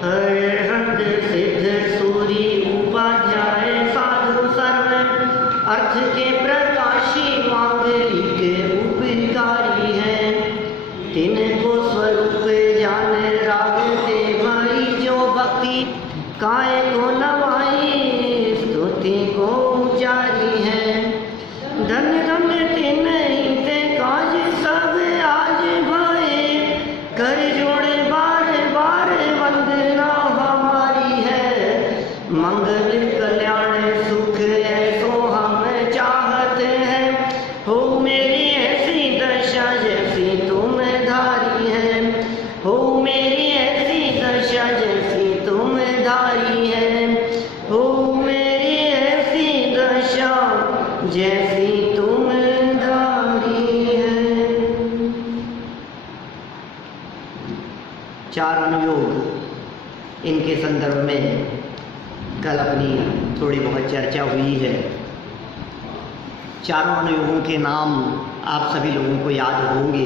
हरहंत सिद्ध सूरी उपाध्याय साधु सर्व अर्थ के प्रकाशी मांगलिक उपकारी है। तिनको स्वरूप जान रागते भाई जो भक्ति काय को नवाई स्तुति को जारी है। धन्य धन्य तिन ते काज सब आज भाए कर जोड़े बार बार वंदना हमारी है। मंगल कल्याण सुख ऐसो हम चाहते हैं हो मेरी ऐसी दशा जैसी तुम धारी है। हो मेरी ऐसी दशा जैसी तुम धारी है। हो मेरी ऐसी दशा जैसी तुम धारी है। चार अनुयोग इनके संदर्भ में कल अपनी थोड़ी बहुत चर्चा हुई है। चारों अनुयोगों के नाम आप सभी लोगों को याद होंगे।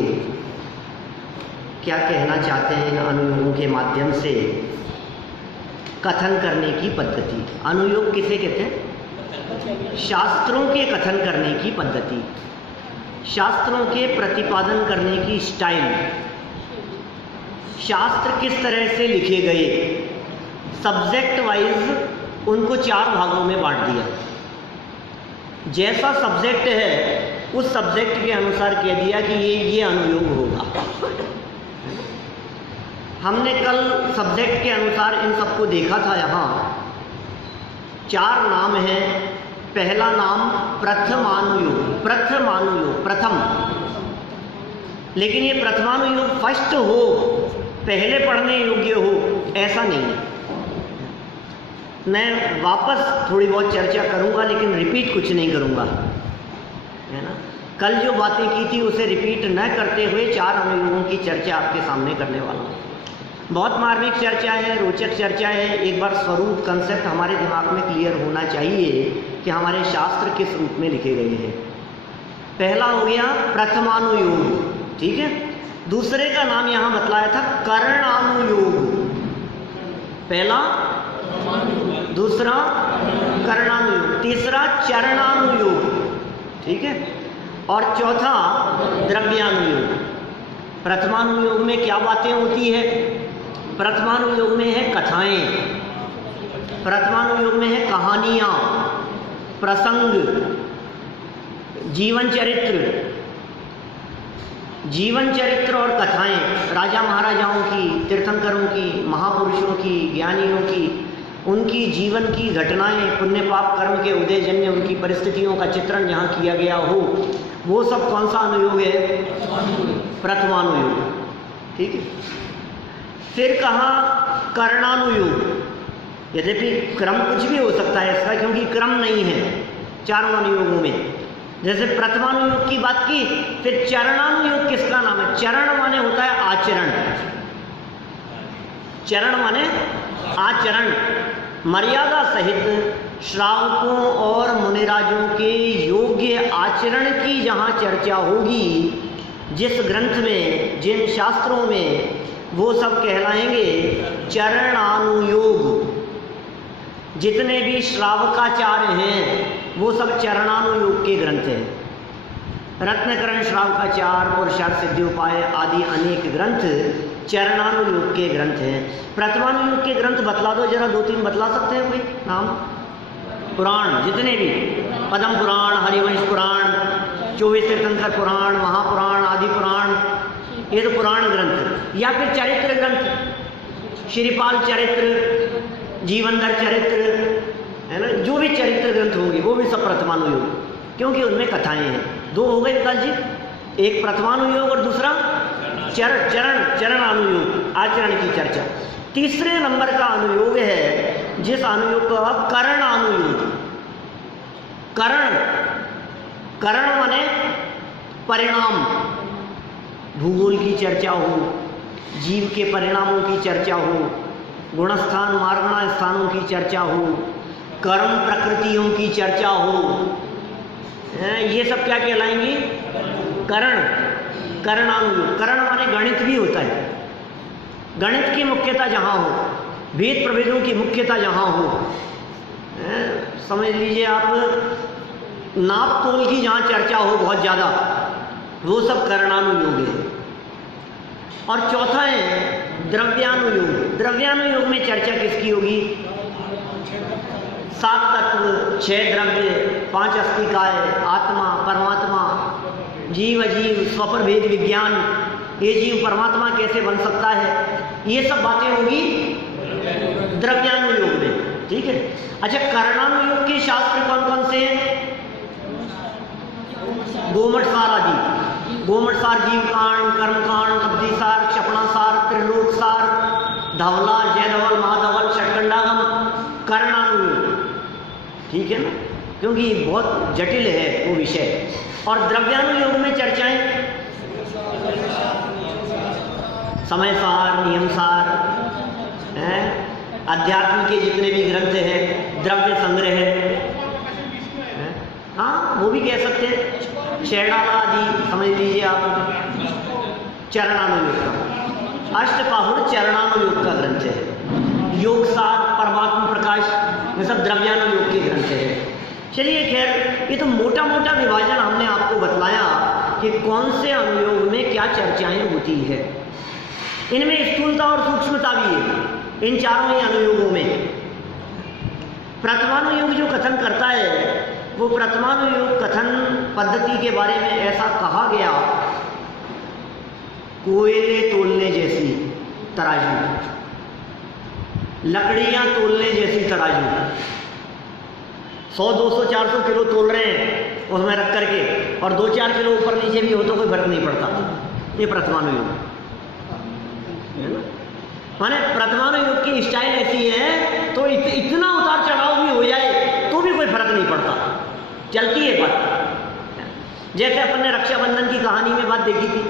क्या कहना चाहते हैं इन अनुयोगों के माध्यम से? कथन करने की पद्धति। अनुयोग किसे कहते हैं? शास्त्रों के कथन करने की पद्धति, शास्त्रों के प्रतिपादन करने की स्टाइल। शास्त्र किस तरह से लिखे गए, सब्जेक्ट वाइज उनको चार भागों में बांट दिया। जैसा सब्जेक्ट है उस सब्जेक्ट के अनुसार कह दिया कि ये अनुयोग होगा। हमने कल सब्जेक्ट के अनुसार इन सबको देखा था। यहाँ चार नाम हैं। पहला नाम प्रथमानुयोग। प्रथमानुयोग प्रथम, लेकिन ये प्रथमानुयोग फर्स्ट हो, पहले पढ़ने योग्य हो, ऐसा नहीं है। मैं वापस थोड़ी बहुत चर्चा करूंगा लेकिन रिपीट कुछ नहीं करूंगा, है ना। कल जो बातें की थी उसे रिपीट न करते हुए चार अनुयोगों की चर्चा आपके सामने करने वाला हूँ। बहुत मार्मिक चर्चा है, रोचक चर्चा है। एक बार स्वरूप कंसेप्ट हमारे दिमाग में क्लियर होना चाहिए कि हमारे शास्त्र किस रूप में लिखे गए हैं। पहला हो गया प्रथमानुयोग, ठीक है। दूसरे का नाम यहाँ बतलाया था करणानुयोग। पहला, दूसरा करणानुयोग, तीसरा चरणानुयोग, ठीक है, और चौथा द्रव्यानुयोग। प्रथमानुयोग में क्या बातें होती है? प्रथमानुयोग में है कथाएं, प्रथमानुयोग में है कहानियां, प्रसंग, जीवन चरित्र। जीवन चरित्र और कथाएं राजा महाराजाओं की, तीर्थंकरों की, महापुरुषों की, ज्ञानियों की, उनकी जीवन की घटनाएं, पुण्य पाप कर्म के उदयजन्य उनकी परिस्थितियों का चित्रण जहाँ किया गया हो, वो सब कौन सा अनुयोग है? प्रथमानुयोग, ठीक है। फिर कहा करणानुयोग। यद्यपि क्रम कुछ भी हो सकता है इसका, क्योंकि क्रम नहीं है चारों अनुयोगों में। जैसे प्रथमानुयोग की बात की, फिर चरणानुयोग किसका नाम है? चरण माने होता है आचरण। चरण माने आचरण, मर्यादा सहित श्रावकों और मुनिराजों के योग्य आचरण की जहाँ चर्चा होगी, जिस ग्रंथ में, जिन शास्त्रों में, वो सब कहलाएंगे चरणानुयोग। जितने भी श्रावकाचार्य हैं वो सब चरणानुयोग के ग्रंथ हैं। रत्नकरण श्रावकाचार, पुरुषार्थ सिद्धियोपाय आदि अनेक ग्रंथ चरणानुयोग के ग्रंथ हैं। प्रथमानुयोग के ग्रंथ बतला दो जरा, दो तीन बतला सकते हैं कोई नाम? पुराण जितने भी, पद्म पुराण, हरिवंश पुराण, 24 तीर्थंकर पुराण, महापुराण, आदि पुराण, ये तो पुराण ग्रंथ। या फिर चरित्र ग्रंथ, श्रीपाल चरित्र, जीवनधर चरित्र, है ना, जो भी चरित्र ग्रंथ होंगे वो भी सब प्रथमानुयोग, क्योंकि उनमें कथाएं हैं। दो हो गए विकास जी, एक प्रथमानुयोग और दूसरा चरणानुयोग, आचरण की चर्चा। तीसरे नंबर का अनुयोग है जिस अनुयोग को आप करणानुयोग। करण माने परिणाम, भूगोल की चर्चा हो, जीव के परिणामों की चर्चा हो, गुणस्थान मार्गणा स्थानों की चर्चा हो, कर्म प्रकृतियों की चर्चा हो, ये सब क्या कहलाएंगी? करणानुयोग। करण माने गणित भी होता है, गणित की मुख्यता जहाँ हो, वेद प्रभेदों की मुख्यता जहाँ हो, समझ लीजिए आप नाप तोल की जहाँ चर्चा हो बहुत ज़्यादा, वो सब करणानुयोग है। और चौथा है द्रव्यानुयोग। द्रव्यानुयोग में चर्चा किसकी होगी? 7 तत्व, 6 द्रव्य, 5 अस्तिकाय, आत्मा, परमात्मा, जीव अजीव, स्वप्रभेद विज्ञान, ये जीव परमात्मा कैसे बन सकता है, ये सब बातें होगी द्रव्यानुयोग में। ठीक है। अच्छा, करणानुयोग के शास्त्र कौन कौन से हैं? गोमटसार आदि, गोमटसार, जीवकांड, कर्मकांड, अब्धिसार, क्षपणासार, त्रिलोकसार, धवला, जयधवल, महाधवल, षटकंडागम, करणानुयोग। ठीक है ना, क्योंकि बहुत जटिल है वो विषय। और द्रव्यानुयोग में चर्चाएं समयसार, नियमसार, अध्यात्म के जितने भी ग्रंथ हैं, द्रव्य संग्रह है, हाँ वो भी कह सकते हैं, शैणाला आदि समझ लीजिए आप। चरणानुयोग का, अष्टपाहुर चरणानुयोग का ग्रंथ है। योगसार, परमात्मा प्रकाश, ये सब द्रव्यानुयोग के ग्रंथ है। चलिए खैर, ये तो मोटा मोटा विभाजन हमने आपको बतलाया कि कौन से अनुयोग में क्या चर्चाएं होती है। इनमें स्थूलता और सूक्ष्मता भी है इन चारों ही अनुयोगों में। प्रथमानुयोग जो कथन करता है, वो प्रथमानुयोग कथन पद्धति के बारे में ऐसा कहा गया, कोयले तोलने जैसी तराजू, लकड़ियां तोलने जैसी तराजू, 100, 200, 400 किलो तोल रहे हैं उसमें रख करके, और 2-4 किलो ऊपर नीचे भी हो तो कोई फर्क नहीं पड़ता। ये प्रथमानुयोग है ना। माने प्रथमानुयोग की स्टाइल ऐसी है तो इतना उतार चढ़ाव भी हो जाए तो भी कोई फर्क नहीं पड़ता, चलती है बात। जैसे अपन ने रक्षाबंधन की कहानी में बात देखी थी,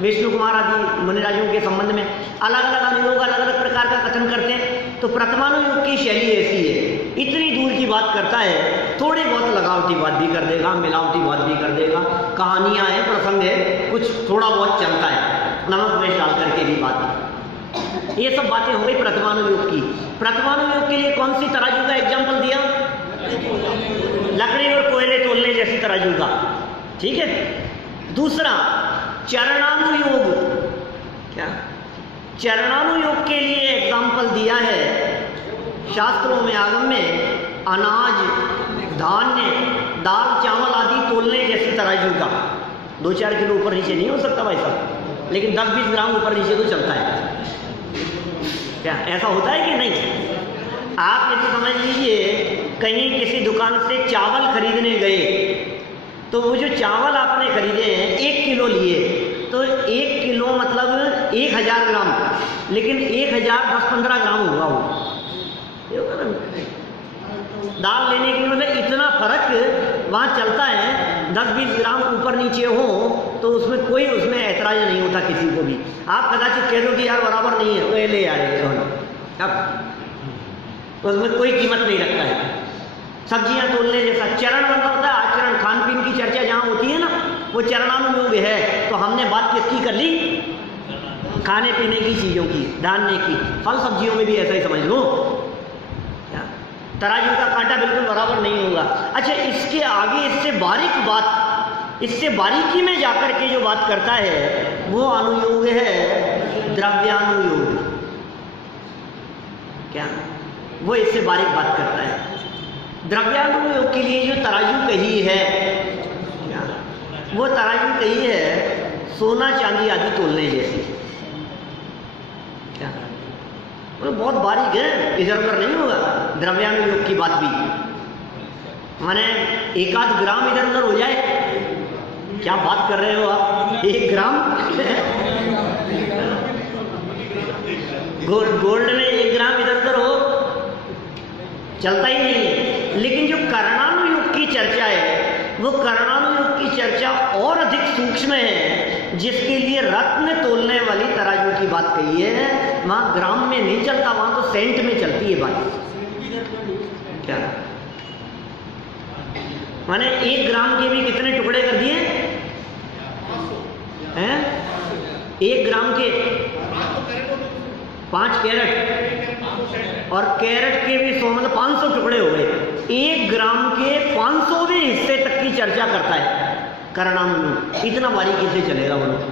विष्णु कुमार आदि मुनिराजों के संबंध में अलग अलग अनुयोग अलग अलग प्रकार का कथन करते हैं। तो प्रथमानुयोग की शैली ऐसी है, इतनी दूर की बात करता है, थोड़ी बहुत लगावटी बात भी कर देगा, मिलावटी बात भी कर देगा, कहानियां हैं, प्रसंग है, कुछ थोड़ा बहुत चलता है, नमक मिर्च डाल करके भी बात। ये सब बातें हो गई प्रथमानुयोग की। प्रथमानुयोग के लिए कौन सी तराजू का एग्जाम्पल दिया? लकड़ी और कोयले तोलने जैसी तराजू का। ठीक है। दूसरा चरणानुयोग। क्या? चरणानुयोग के लिए एग्जाम्पल दिया है शास्त्रों में, आगम में, अनाज, धान्य, दाल, चावल आदि तोलने जैसी तराजू का। 2-4 किलो ऊपर नीचे नहीं हो सकता भाई साहब, लेकिन 10-20 ग्राम ऊपर नीचे तो चलता है। क्या ऐसा होता है कि नहीं? आप यदि समझ लीजिए कहीं किसी दुकान से चावल खरीदने गए, तो वो जो चावल आपने खरीदे हैं 1 किलो लिए, तो 1 किलो मतलब 1000 ग्राम, लेकिन 1000 10-15 ग्राम होगा वो। दाल लेने के लिए मतलब इतना फर्क वहाँ चलता है, 10-20 ग्राम ऊपर नीचे हो तो उसमें कोई उसमें ऐतराज नहीं होता किसी को भी। आप कदाचित कह दो कि यार बराबर नहीं है, तो ले आ रहे हैं, तो उसमें कोई कीमत नहीं रखता है। सब्जियां तोलने जैसा चरण मतलब होता है आचरण, खान पीन की चर्चा जहाँ होती है ना, वो चरणानुयोग है। तो हमने बात किसकी कर ली? खाने पीने की चीज़ों की, धान्य की। फल सब्जियों में भी ऐसा ही समझ लो, तराजू का कांटा बिल्कुल बराबर नहीं होगा। अच्छा, इसके आगे इससे बारीक बात, इससे बारीकी में जाकर के जो बात करता है वो अनुयोग है द्रव्यानुयोग। क्या? वो इससे बारीक बात करता है। द्रव्यानुयोग के लिए जो तराजू कही है, क्या वो तराजू कही है सोना चांदी आदि तोलने जैसी। क्या वो बहुत बारीक है, इधर उधर नहीं होगा। द्रव्यानुयोग की बात भी माने 1-8 ग्राम इधर उधर हो जाए, क्या बात कर रहे हो आप? 1 ग्राम गोल्ड में 1 ग्राम इधर उधर हो चलता ही नहीं है। लेकिन जो करणानुयोग की चर्चा है, वो करणानुयोग की चर्चा और अधिक सूक्ष्म है, जिसके लिए रत्न तोलने वाली तराजू की बात कही है। वहाँ ग्राम में नहीं चलता, वहाँ तो सेंट में चलती है बात। क्या माने 1 ग्राम के भी कितने टुकड़े कर दिए हैं? 1 ग्राम के 5 कैरेट, और कैरेट के भी 100 मतलब 500 टुकड़े हो गए। 1 ग्राम के 500वें हिस्से तक की चर्चा करता है करणामनु, इतना बारीकी से चलेगा वो लोग।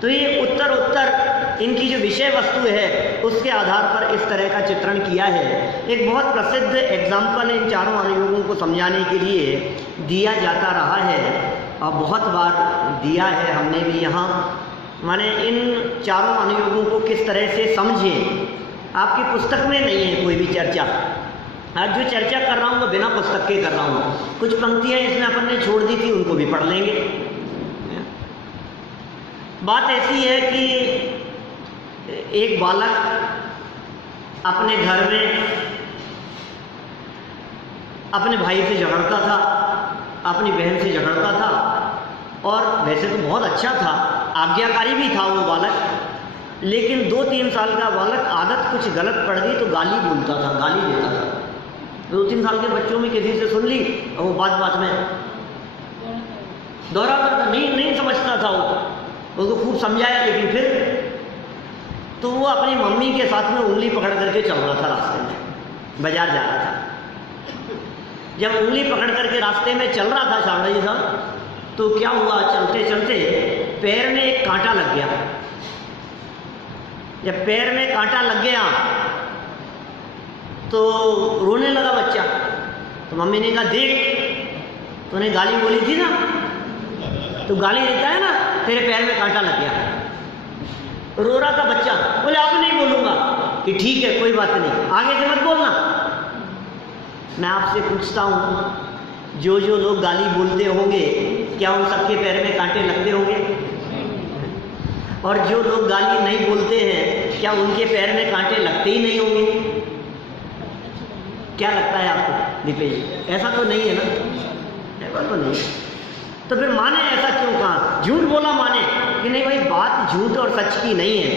तो ये उत्तर इनकी जो विषय वस्तु है उसके आधार पर इस तरह का चित्रण किया है। एक बहुत प्रसिद्ध एग्जाम्पल इन चारों अनुयोगों को समझाने के लिए दिया जाता रहा है और बहुत बार दिया है हमने भी यहाँ। माने इन चारों अनुयोगों को किस तरह से समझें, आपकी पुस्तक में नहीं है कोई भी चर्चा। आज जो चर्चा कर रहा हूँ वो बिना पुस्तक के कर रहा हूँ। कुछ पंक्तियाँ इसमें अपन ने छोड़ दी थी, उनको भी पढ़ लेंगे। बात ऐसी है कि एक बालक अपने घर में अपने भाई से झगड़ता था, अपनी बहन से झगड़ता था, और वैसे तो बहुत अच्छा था, आज्ञाकारी भी था वो बालक, लेकिन 2-3 साल का बालक आदत कुछ गलत पड़ गई तो गाली बोलता था, गाली देता था। 2-3 साल के बच्चों में किसी से सुन ली और वो बात बात में दोहराता था, नहीं समझता था वो, उसको खूब समझाया, लेकिन फिर तो वो अपनी मम्मी के साथ में उंगली पकड़ करके चल रहा था रास्ते में, बाजार जा रहा था। जब उंगली पकड़ करके रास्ते में चल रहा था शारदा जी साहब, तो क्या हुआ, चलते चलते पैर में एक कांटा लग गया। जब पैर में कांटा लग गया तो रोने लगा बच्चा। तो मम्मी ने कहा, देख तूने गाली बोली थी ना, तो गाली देता है ना, तेरे पैर में कांटा लग गया। रो रहा था बच्चा, बोले अब नहीं बोलूंगा। कि ठीक है कोई बात नहीं, आगे से मत बोलना। मैं आपसे पूछता हूं, जो लोग गाली बोलते होंगे क्या उन सबके पैर में कांटे लगते होंगे? और जो लोग गाली नहीं बोलते हैं क्या उनके पैर में कांटे लगते ही नहीं होंगे? क्या लगता है आपको दीपेश जी? ऐसा तो नहीं है ना, ऐसा तो नहीं। तो फिर माने ऐसा क्यों कहा? झूठ बोला माने कि नहीं भाई, बात झूठ और सच की नहीं है,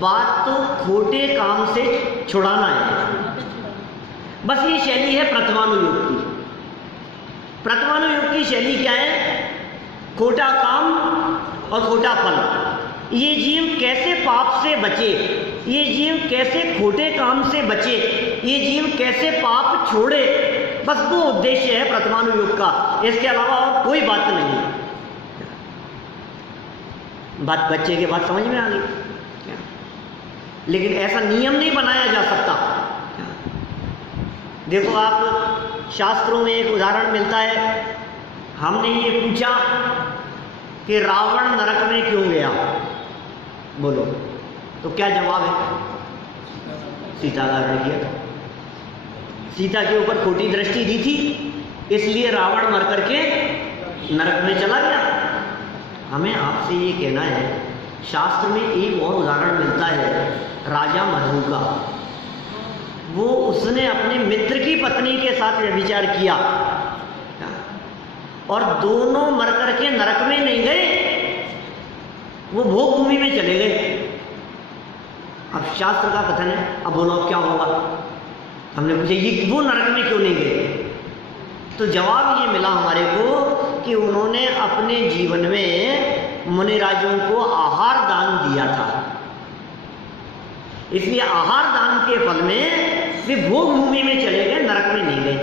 बात तो खोटे काम से छुड़ाना है। बस ये शैली है प्रथमानुयोग की। प्रथमानुयोग की शैली क्या है? खोटा काम और खोटा फल। ये जीव कैसे पाप से बचे, ये जीव कैसे खोटे काम से बचे, ये जीव कैसे पाप छोड़े, बस वो उद्देश्य है प्रथमानुयोग का। इसके अलावा और कोई बात नहीं है। बात बच्चे के बाद समझ में आ गई, लेकिन ऐसा नियम नहीं बनाया जा सकता। देखो आप शास्त्रों में एक उदाहरण मिलता है। हमने ये पूछा कि रावण नरक में क्यों गया, बोलो तो क्या जवाब है? सीता का हरण किया, सीता के ऊपर खोटी दृष्टि दी थी, इसलिए रावण मर करके नरक में चला गया। हमें आपसे ये कहना है, शास्त्र में एक और उदाहरण मिलता है राजा मधु का। वो उसने अपने मित्र की पत्नी के साथ व्यभिचार किया और दोनों मर करके नरक में नहीं गए, वो भोग भूमि में चले गए। अब शास्त्र का कथन है, अब बोलो अब क्या होगा? हमने पूछा ये वो नरक में क्यों नहीं गए? तो जवाब ये मिला हमारे को कि उन्होंने अपने जीवन में मुनिराजों को आहार दान दिया था, इसलिए आहार दान के फल में वे भोग भूमि में चले गए, नरक में नहीं गए।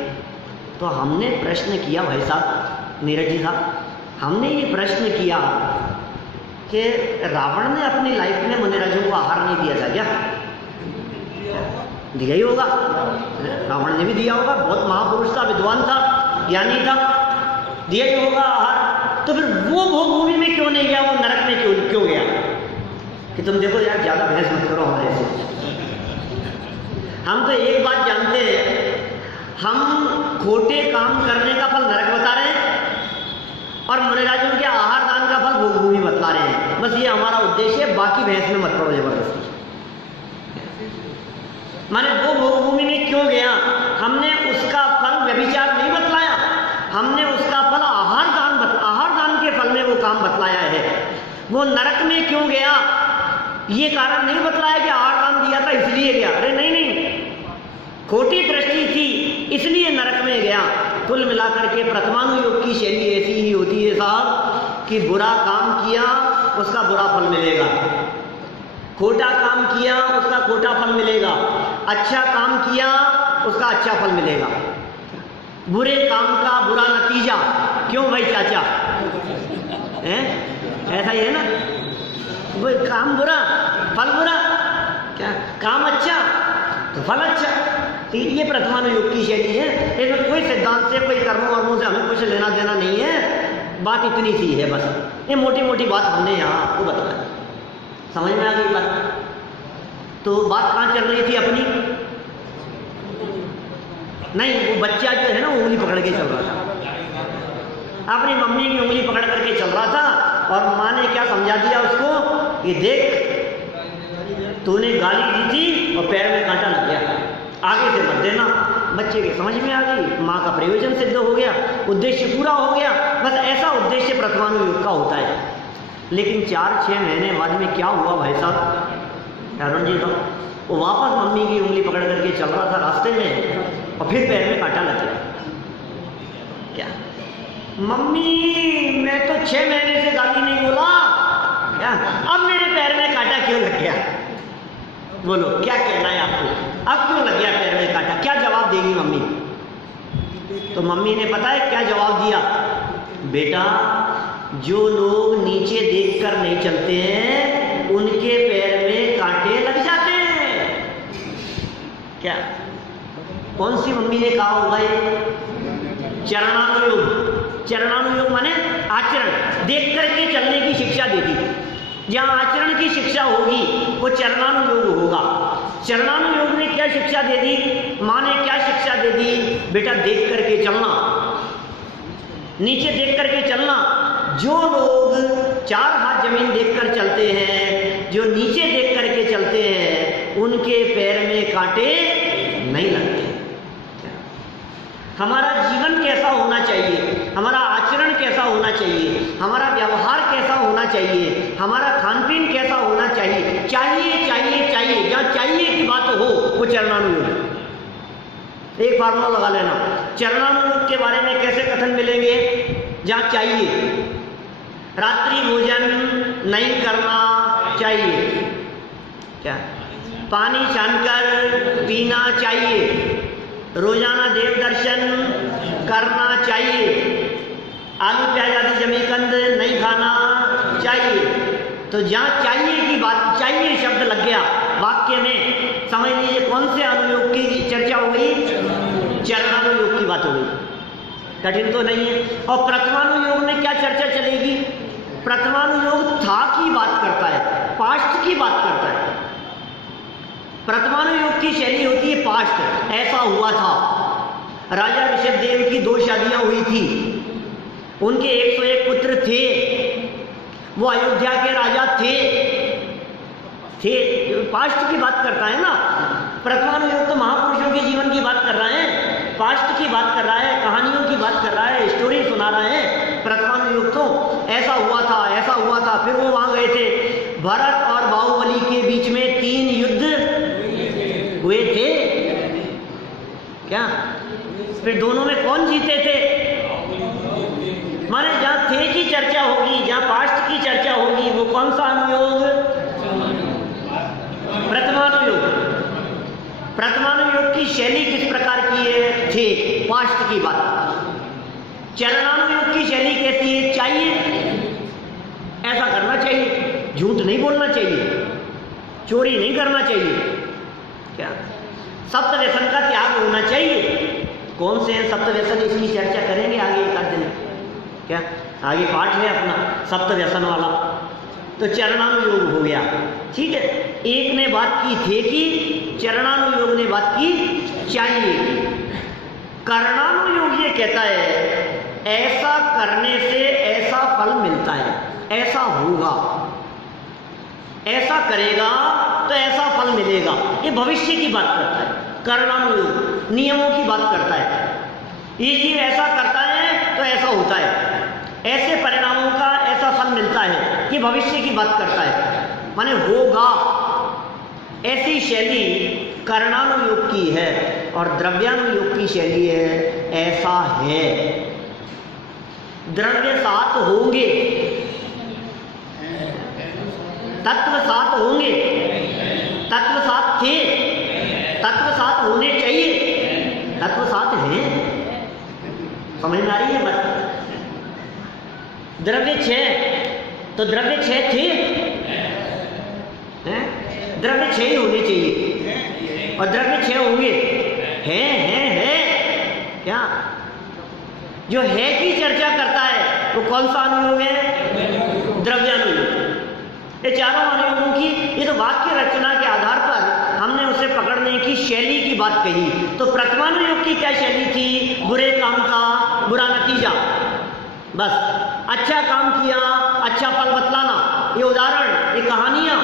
तो हमने प्रश्न किया, भाई साहब नीरज जी साहब, हमने ये प्रश्न किया कि रावण ने अपनी लाइफ में मुनिराजों को आहार नहीं दिया था क्या? दिया ही होगा, रावण ने भी दिया होगा, बहुत महापुरुष था, विद्वान था, ज्ञानी था, दिया ही होगा आहार। तो फिर वो भोग भूमि में क्यों नहीं गया, वो नरक में क्यों गया? कि तुम देखो यार, ज्यादा बहस मत करो हमारे से। हम तो एक बात जानते हैं, हम खोटे काम करने का फल नरक बता रहे हैं और मुनिराजों के आहार दान का फल भोग भूमि बतला रहे हैं। बस ये हमारा उद्देश्य है, बाकी बहस में मत पड़ो जबरदस्ती। माने वो भोग भूमि में क्यों गया, हमने उसका फल व्यभिचार नहीं बतलाया, हमने उसका फल आहार दान के फल में वो काम बतलाया है। वो नरक में क्यों गया ये कारण नहीं बतलाया कि आहार दान दिया था इसलिए गया। अरे नहीं, खोटी दृष्टि थी इसलिए नरक में गया। कुल मिलाकर के प्रथमानुयोग की शैली ऐसी ही होती है साहब कि बुरा काम किया उसका बुरा फल मिलेगा, खोटा काम किया उसका खोटा फल मिलेगा, अच्छा काम किया उसका अच्छा फल मिलेगा। बुरे काम का बुरा नतीजा, क्यों भाई चाचा? हैं? ऐसा ही है ना, वो काम बुरा फल बुरा, क्या काम अच्छा तो फल अच्छा। तो ये प्रथमानुयोग की शैली है। इसमें कोई सिद्धांत से कोई कर्मों वर्मों से हमें कुछ लेना देना नहीं है, बात इतनी सी है बस। ये मोटी मोटी बात हमने यहाँ आपको बताया, समझ में आ गई बात? तो बात कहाँ चल रही थी अपनी? नहीं, वो बच्चा जो है ना उंगली पकड़ के चल रहा था, अपनी मम्मी की उंगली पकड़ करके चल रहा था, और माँ ने क्या समझा दिया उसको कि देख तूने गाली दी थी और पैर में कांटा लग गया, आगे से मत देना। बच्चे के समझ में आ गई, माँ का प्रयोजन सिद्ध हो गया, उद्देश्य पूरा हो गया। बस ऐसा उद्देश्य प्रथमानुयोग का होता है। लेकिन 4-6 महीने बाद में क्या हुआ भाई साहब, अरुण जी साहब? वो वापस मम्मी की उंगली पकड़ करके चल रहा था रास्ते में, और फिर पैर में कांटा लग गया। क्या मम्मी मैं तो 6 महीने से गाली नहीं बोला, क्या अब मेरे पैर में कांटा क्यों लग गया? बोलो क्या कहना है आपको, अब क्यों लग गया पैर में कांटा? क्या जवाब देगी मम्मी? तो मम्मी ने पता है क्या जवाब दिया? बेटा जो लोग नीचे देखकर नहीं चलते हैं उनके पैर में कांटे लग जाते हैं। क्या कौन सी मम्मी ने कहा होगा ये? चरणानुयोग। चरणानुयोग माने आचरण, देख करके चलने की शिक्षा दे दी। जहाँ आचरण की शिक्षा होगी वो चरणानुयोग होगा। चरणानुयोग ने क्या शिक्षा दे दी? माँ ने क्या शिक्षा दे दी? बेटा देख करके चलना, नीचे देख करके चलना। जो लोग 4 हाथ जमीन देखकर चलते हैं, जो नीचे देख करके चलते हैं, उनके पैर में कांटे नहीं लगते। हमारा जीवन कैसा होना चाहिए, हमारा आचरण कैसा होना चाहिए, हमारा व्यवहार कैसा होना चाहिए, हमारा खान पीन कैसा होना चाहिए, चाहिए चाहिए चाहिए, जहाँ चाहिए की बात हो वो चरणानुयोग। एक फार्मूला लगा लेना, चरणानुयोग के बारे में कैसे कथन मिलेंगे? जहाँ चाहिए, रात्रि भोजन नहीं करना चाहिए, क्या पानी छानकर पीना चाहिए, रोजाना देव दर्शन करना चाहिए, आलू प्याज आदि जमीकंद नहीं खाना चाहिए। तो जहाँ चाहिए की बात, चाहिए शब्द लग गया वाक्य में, समझ लीजिए कौन से अनुयोग की चर्चा हो गई? चरणानुयोग की बात हो गई। कठिन तो नहीं है। और प्रथमानुयोग में क्या चर्चा चलेगी? प्रथमानुयोग था की बात करता है, पास्ट की बात करता है। प्रथमानुयोग की शैली होती है पास्ट, ऐसा हुआ था। राजा ऋषभदेव की 2 शादियां हुई थी, उनके 101 पुत्र थे, वो अयोध्या के राजा थे। पास्ट की बात करता है ना। प्रथमानुयोग तो महापुरुषों के जीवन की बात कर रहा है, पास्ट की बात कर रहा है, कहानियों की बात कर रहा है, स्टोरी सुना रहा है। प्रथमानुयोग तो ऐसा हुआ था, ऐसा हुआ था। फिर वो वहां गए थे, भरत और बाहुबली के बीच में 3 युद्ध हुए थे, क्या? फिर दोनों में कौन जीते थे? माने जहां थे की चर्चा होगी, जहां पास्ट की चर्चा होगी, वो कौन सा अनुयोग? प्रथमानुयोग। प्रथमानुयोग की शैली किस प्रकार की है? थे, पास्ट की बात। चरणानुयोग की शैली कैसी है? चाहिए, ऐसा करना चाहिए, झूठ नहीं बोलना चाहिए, चोरी नहीं करना चाहिए, क्या सप्त व्यसन का त्याग होना चाहिए। कौन से हैं सप्त व्यसन? इसकी चर्चा करेंगे आगे एक आध दिन, क्या आगे पाठ है अपना सप्त व्यसन वाला। तो चरणानुयोग हो गया, ठीक है। एक ने बात की थे की, चरणानुयोग ने बात की चाहिए की। कर्णानुयोग ये कहता है ऐसा करने से ऐसा फल मिलता है, ऐसा होगा, ऐसा करेगा तो ऐसा फल मिलेगा। ये भविष्य की बात करता है। कर्णानुयोग नियमों की बात करता है, ये जीव ऐसा करता है तो ऐसा होता है, ऐसे परिणामों का ऐसा फल मिलता है। ये भविष्य की बात करता है, माने होगा। ऐसी शैली कर्णानुयोग की है। और द्रव्यानुयोग की शैली है ऐसा है, द्रव्य 7 होंगे, तत्व 7 होंगे, थे, तत्व सात होने चाहिए, तत्व सात हैं, समझ में आ रही है बात? द्रव्य 6 तो द्रव्य 6 थे, द्रव्य 6 ही होने चाहिए और द्रव्य 6 होंगे, है क्या? जो है की चर्चा करता है वो कौन सा अनुयोग है? द्रव्यानुयोग। ये चारों अनुयोगों की, ये तो वाक्य रचना के आधार पर हमने उसे पकड़ने की शैली की बात कही। तो प्रथमानुयोग की क्या शैली थी? बुरे काम का बुरा नतीजा, बस अच्छा काम किया अच्छा फल बतलाना। ये उदाहरण, ये कहानियां,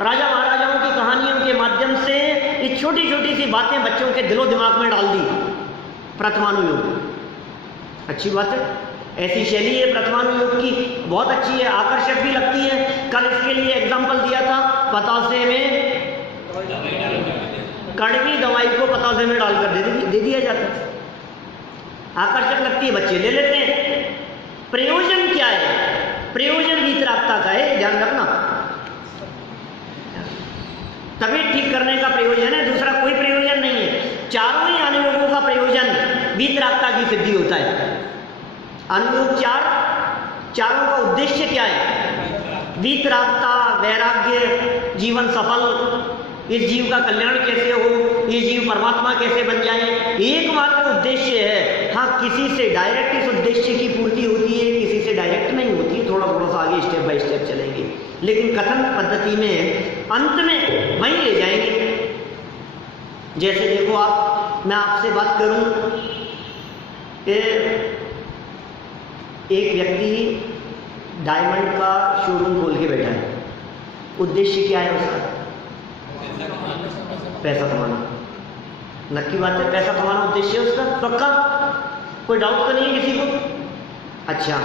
राजा महाराजाओं की कहानियों के माध्यम से ये छोटी छोटी सी बातें बच्चों के दिलो दिमाग में डाल दी। प्रथमानुयोग अच्छी बात है, ऐसी शैली है प्रथमानुयोग की, बहुत अच्छी है, आकर्षक भी लगती है। कल इसके लिए एग्जाम्पल दिया था, पतासे में कड़वी दवाई को पतासे में डालकर दे दिया जाता है, आकर्षक लगती है, बच्चे ले लेते हैं। प्रयोजन क्या है? प्रयोजन वीतरागता का है, ध्यान रखना। तबीयत ठीक करने का प्रयोजन है, दूसरा कोई प्रयोजन नहीं है। चारों ही अनुयोगों का प्रयोजन वीतरागता की सिद्धि होता है। अनुयोग चारों का उद्देश्य क्या है? वीतरागता, वैराग्य, जीवन सफल, इस जीव का कल्याण कैसे हो, ये जीव परमात्मा कैसे बन जाए, एकमात्र उद्देश्य है। हाँ, किसी से डायरेक्ट इस उद्देश्य की पूर्ति होती है, किसी से डायरेक्ट नहीं होती है, थोड़ा थोड़ा सा आगे स्टेप बाय स्टेप चलेंगे, लेकिन कथन पद्धति में अंत में वहीं ले जाएंगे। जैसे देखो, मैं आपसे बात करूं कि एक व्यक्ति डायमंड का शोरूम खोल के बैठा है, उद्देश्य क्या है उसका? पैसा कमाना। नक्की बात है, पैसा कमाना उद्देश्य है उसका, पक्का, कोई डाउट तो नहीं है किसी को? अच्छा,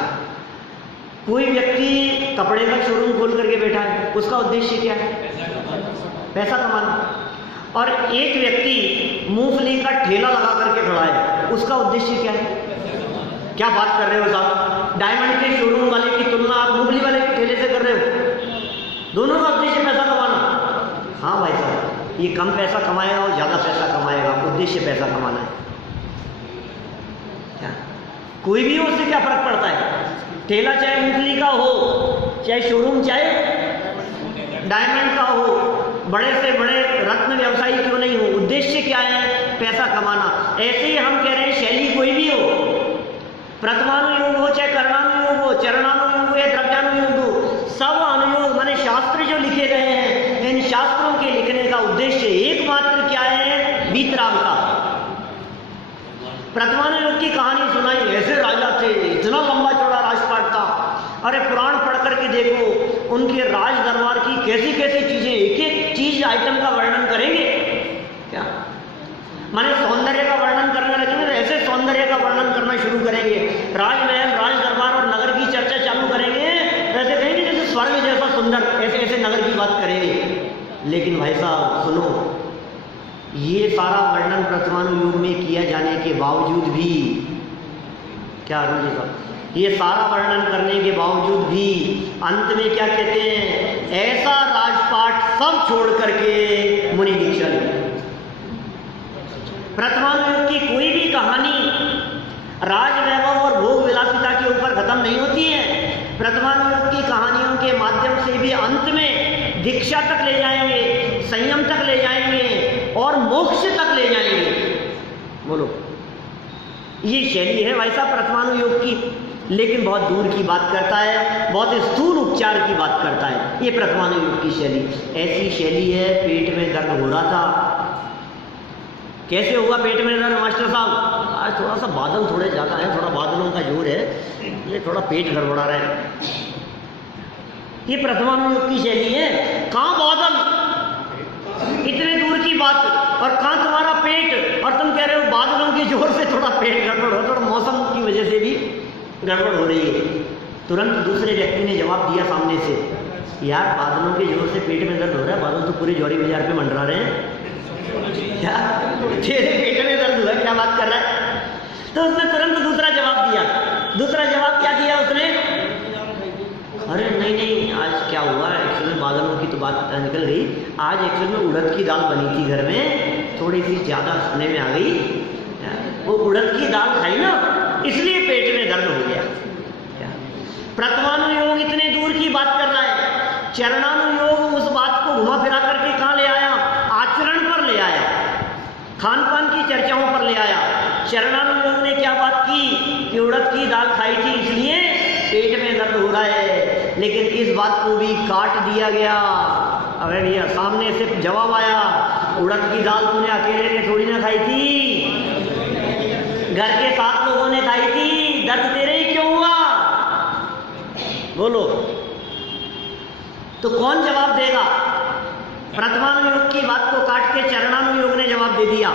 कोई व्यक्ति कपड़े का शोरूम खोल करके बैठा है, उसका उद्देश्य क्या है? पैसा कमाना। और एक व्यक्ति मूंगफली का ठेला लगा करके खड़ा है, उसका उद्देश्य क्या है? क्या बात कर रहे हो साहब? डायमंड के शोरूम वाले की तुलना आप मूंगफली वाले के ठेले से कर रहे हो? दोनों का उद्देश्य पैसा कमाना। हाँ भाई साहब, ये कम पैसा कमाएगा और ज़्यादा पैसा कमाएगा, उद्देश्य पैसा कमाना है। क्या कोई भी हो, उससे क्या फर्क पड़ता है? ठेला चाहे मूंगफली का हो, चाहे शोरूम चाहे डायमंड का हो, बड़े से बड़े रत्न व्यवसायी क्यों नहीं हो, उद्देश्य क्या है? पैसा कमाना। ऐसे ही हम कह रहे हैं, शैली कोई भी हो, प्रथमानुयोग हो चाहे करणानुयोग हो, चरणानुयोग हो या द्रव्यानुयोग हो, सब अनुयोग माने शास्त्र जो लिखे गए हैं, इन शास्त्रों के लिखने का उद्देश्य एकमात्र क्या है? वीतरागता। प्रथमानुयोग की कहानी सुनाई, ऐसे राजा थे, इतना लंबा चौड़ा राजपाट था। अरे पुराण पढ़ करके देखो, उनके राज दरबार की कैसी कैसी चीजें, एक एक चीज आइटम का वर्णन करेंगे क्या? माने सौंदर्य का वर्णन करने लगेंगे तो ऐसे सौंदर्य का वर्णन करना शुरू करेंगे, राजमहल, राज दरबार और नगर की चर्चा चालू करेंगे, ऐसे कहेंगे जैसे स्वर्ग जैसा सुंदर, ऐसे ऐसे नगर की बात करेंगे। लेकिन भाई साहब सुनो, ये सारा वर्णन प्रथमानुयोग में किया जाने के बावजूद भी, क्या अरुण जी साहब, ये सारा वर्णन करने के बावजूद भी अंत में क्या कहते हैं? ऐसा राजपाट सब छोड़ करके मुनि दीक्षा ली। प्रथमानुयोग की कोई भी कहानी राज वैभव और भोग विलासिता के ऊपर खत्म नहीं होती है। प्रथमानुयोग की कहानियों के माध्यम से भी अंत में दीक्षा तक ले जाएंगे, संयम तक ले जाएंगे और मोक्ष तक ले जाएंगे। बोलो, ये शैली है भाई साहब प्रथमानुयोग की, लेकिन बहुत दूर की बात करता है, बहुत स्थूल उपचार की बात करता है। ये प्रथमानुयोग की शैली ऐसी शैली है। पेट में दर्द हो रहा था, कैसे हुआ पेट में दर्द मास्टर साहब? आज थोड़ा सा बादल थोड़े ज़्यादा है, थोड़ा बादलों का जोर है, ये थोड़ा पेट गड़बड़ा रहा है। ये प्रथमानुयोग की शैली है। कहाँ बादल, इतने दूर की बात, और कहाँ तुम्हारा पेट, और तुम कह रहे हो बादलों के जोर से थोड़ा पेट गड़बड़ हो, थोड़ा मौसम की वजह से भी गड़बड़ हो रही है। तुरंत दूसरे व्यक्ति ने जवाब दिया सामने से, यार बादलों के जोर से पेट में दर्द हो रहा है, बादल तो पूरे जौहरी बाजार पे मंडरा रहे हैं, क्या तेरे पेट में दर्द हुआ, क्या बात कर रहा है? तो उसने तुरंत दूसरा जवाब दिया। दूसरा जवाब क्या दिया उसने? अरे नहीं नहीं, आज क्या हुआ एक्चुअली बादलों की तो बात निकल गई, आज एक्चुअल में उड़द की दाल बनी थी घर में, थोड़ी सी ज़्यादा खाने में आ गई, वो उड़द की दाल खाई ना इसलिए पेट में दर्द हो गया। प्रथमानुयोग इतने दूर की बात कर रहा है, चरणानुयोग उस बात को घुमा फिरा करके कहाँ ले आया, आचरण पर ले आया, खान पान की चर्चाओं पर ले आया। चरणानुयोग ने क्या बात की कि उड़द की दाल खाई थी इसलिए पेट में दर्द हो रहा है, लेकिन इस बात को भी काट दिया गया। अरे भैया सामने से जवाब आया, उड़द की दाल तूने अकेले ने थोड़ी ना खाई थी, घर के 7 लोगों ने खाई थी, दर्द तेरे ही क्यों हुआ, बोलो। तो कौन जवाब देगा? प्रथमानुयोग की बात को काट के चरणानुयोग ने जवाब दे दिया।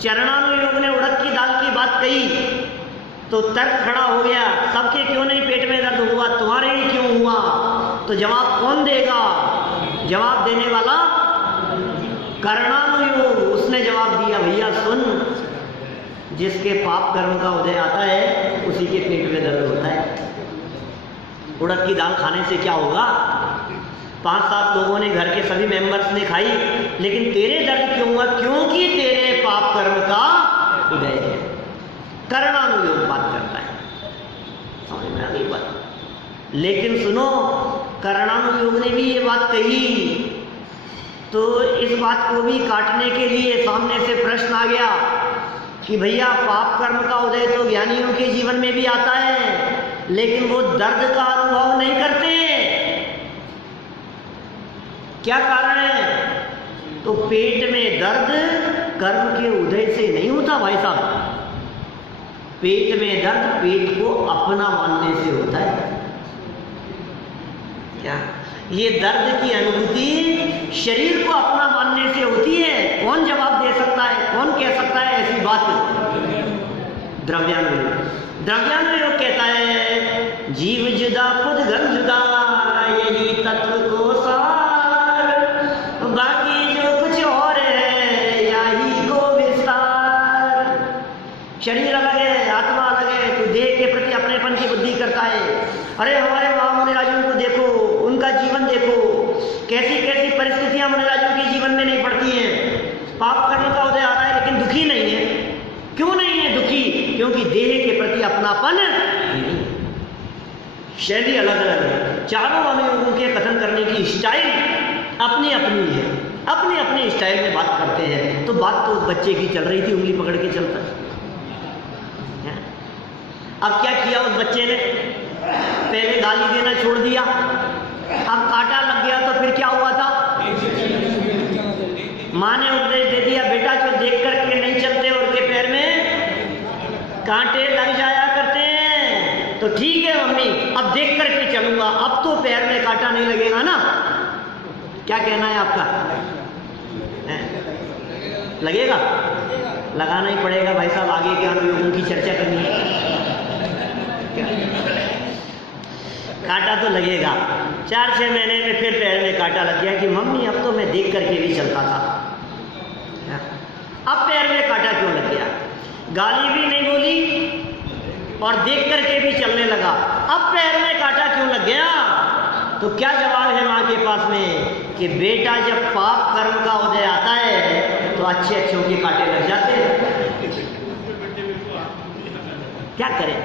चरणानुयोग ने उड़द की दाल की बात कही तो तर्क खड़ा हो गया, सबके क्यों नहीं पेट में दर्द हुआ, तुम्हारे ही क्यों हुआ? तो जवाब कौन देगा? जवाब देने वाला करणानुयोग, उसने जवाब दिया, भैया सुन, जिसके पाप कर्म का उदय आता है उसी के पेट में दर्द होता है। उड़द की दाल खाने से क्या होगा? 5-7 लोगों ने, घर के सभी मेंबर्स ने खाई, लेकिन तेरे दर्द क्यों हुआ? क्योंकि तेरे पाप कर्म का उदय है। करणानुयोग बात करता है, समझ में आ गई बात। लेकिन सुनो, करणानुयोग ने भी ये बात कही तो इस बात को भी काटने के लिए सामने से प्रश्न आ गया कि भैया पाप कर्म का उदय तो ज्ञानियों के जीवन में भी आता है, लेकिन वो दर्द का अनुभव नहीं करते। क्या कारण है? तो पेट में दर्द कर्म के उदय से नहीं होता भाई साहब, पेट में दर्द पेट को अपना मानने से होता है। क्या ये दर्द की अनुभूति शरीर को अपना मानने से होती है? कौन जवाब दे सकता है, कौन कह सकता है ऐसी बात? द्रव्यानुयोग। द्रव्यानुयोग कहता है जीव जुदा पुद्गल जुदा, यही तत्व को सार, बाकी जो कुछ और है यही को विस्तार। शरीर अलग है, आत्मा अलग है, तो देह के प्रति अपनेपन की बुद्धि करता है। अरे हमारे वहां मुनिराजों को देखो, उनका जीवन देखो, कैसी कैसी परिस्थितियां मुनिराजों के जीवन में नहीं पड़ती हैं। पाप कर्म का उदय आ रहा है लेकिन दुखी नहीं है। क्यों नहीं है दुखी? क्योंकि देह के प्रति अपनापन नहीं। शैली अलग अलग है, चारों अनुयोगों के कथन करने की स्टाइल अपनी अपनी है, अपनी अपनी स्टाइल में बात करते हैं। तो बात तो बच्चे की चल रही थी, उंगली पकड़ के चलता है। अब क्या किया उस बच्चे ने? पहले गाली देना छोड़ दिया, अब कांटा लग गया तो फिर क्या हुआ था? माँ ने उपदेश दे दिया, बेटा जो देख करके नहीं चलते उनके पैर में कांटे लग जाया करते हैं। तो ठीक है मम्मी, अब देख करके चलूंगा, अब तो पैर में कांटा नहीं लगेगा ना। क्या कहना है आपका? लगेगा? लगाना ही पड़ेगा भाई साहब, आगे के अनुयोगों की चर्चा करनी है। कांटा तो लगेगा। 4-6 महीने में फिर पैर में कांटा लग गया कि मम्मी अब तो मैं देख करके भी चलता था, अब पैर में कांटा क्यों लग गया? गाली भी नहीं बोली और देख करके भी चलने लगा, अब पैर में कांटा क्यों लग गया? तो क्या जवाब है माँ के पास में कि बेटा जब पाप कर्म का उदय आता है तो अच्छे अच्छों के कांटे लग जाते हैं। क्या करें?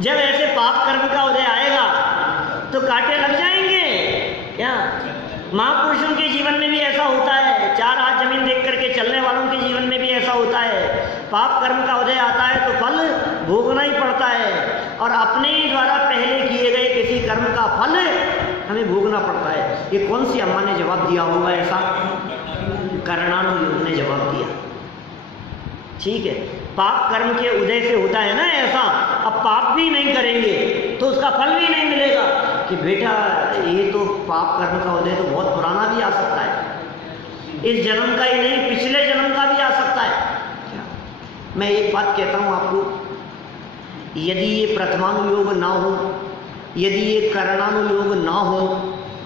जब ऐसे पाप कर्म का उदय आएगा तो कांटे लग जाएंगे। क्या महापुरुषों के जीवन में भी ऐसा होता है, 4 हाथ जमीन देख करके चलने वालों के जीवन में भी ऐसा होता है। पाप कर्म का उदय आता है तो फल भोगना ही पड़ता है, और अपने ही द्वारा पहले किए गए किसी कर्म का फल हमें भोगना पड़ता है। ये कौन सी अम्मा ने जवाब दिया होगा ऐसा? करणानुयोग ने जवाब दिया। ठीक है, पाप कर्म के उदय से होता है ना ऐसा। अब पाप भी नहीं करेंगे तो उसका फल भी नहीं मिलेगा कि बेटा ये तो पाप कर्म का उदय तो बहुत पुराना भी आ सकता है, इस जन्म का ही नहीं पिछले जन्म का भी आ सकता है। मैं एक बात कहता हूँ आपको, यदि ये प्रथमानुयोग ना हो, यदि ये करणानुयोग ना हो,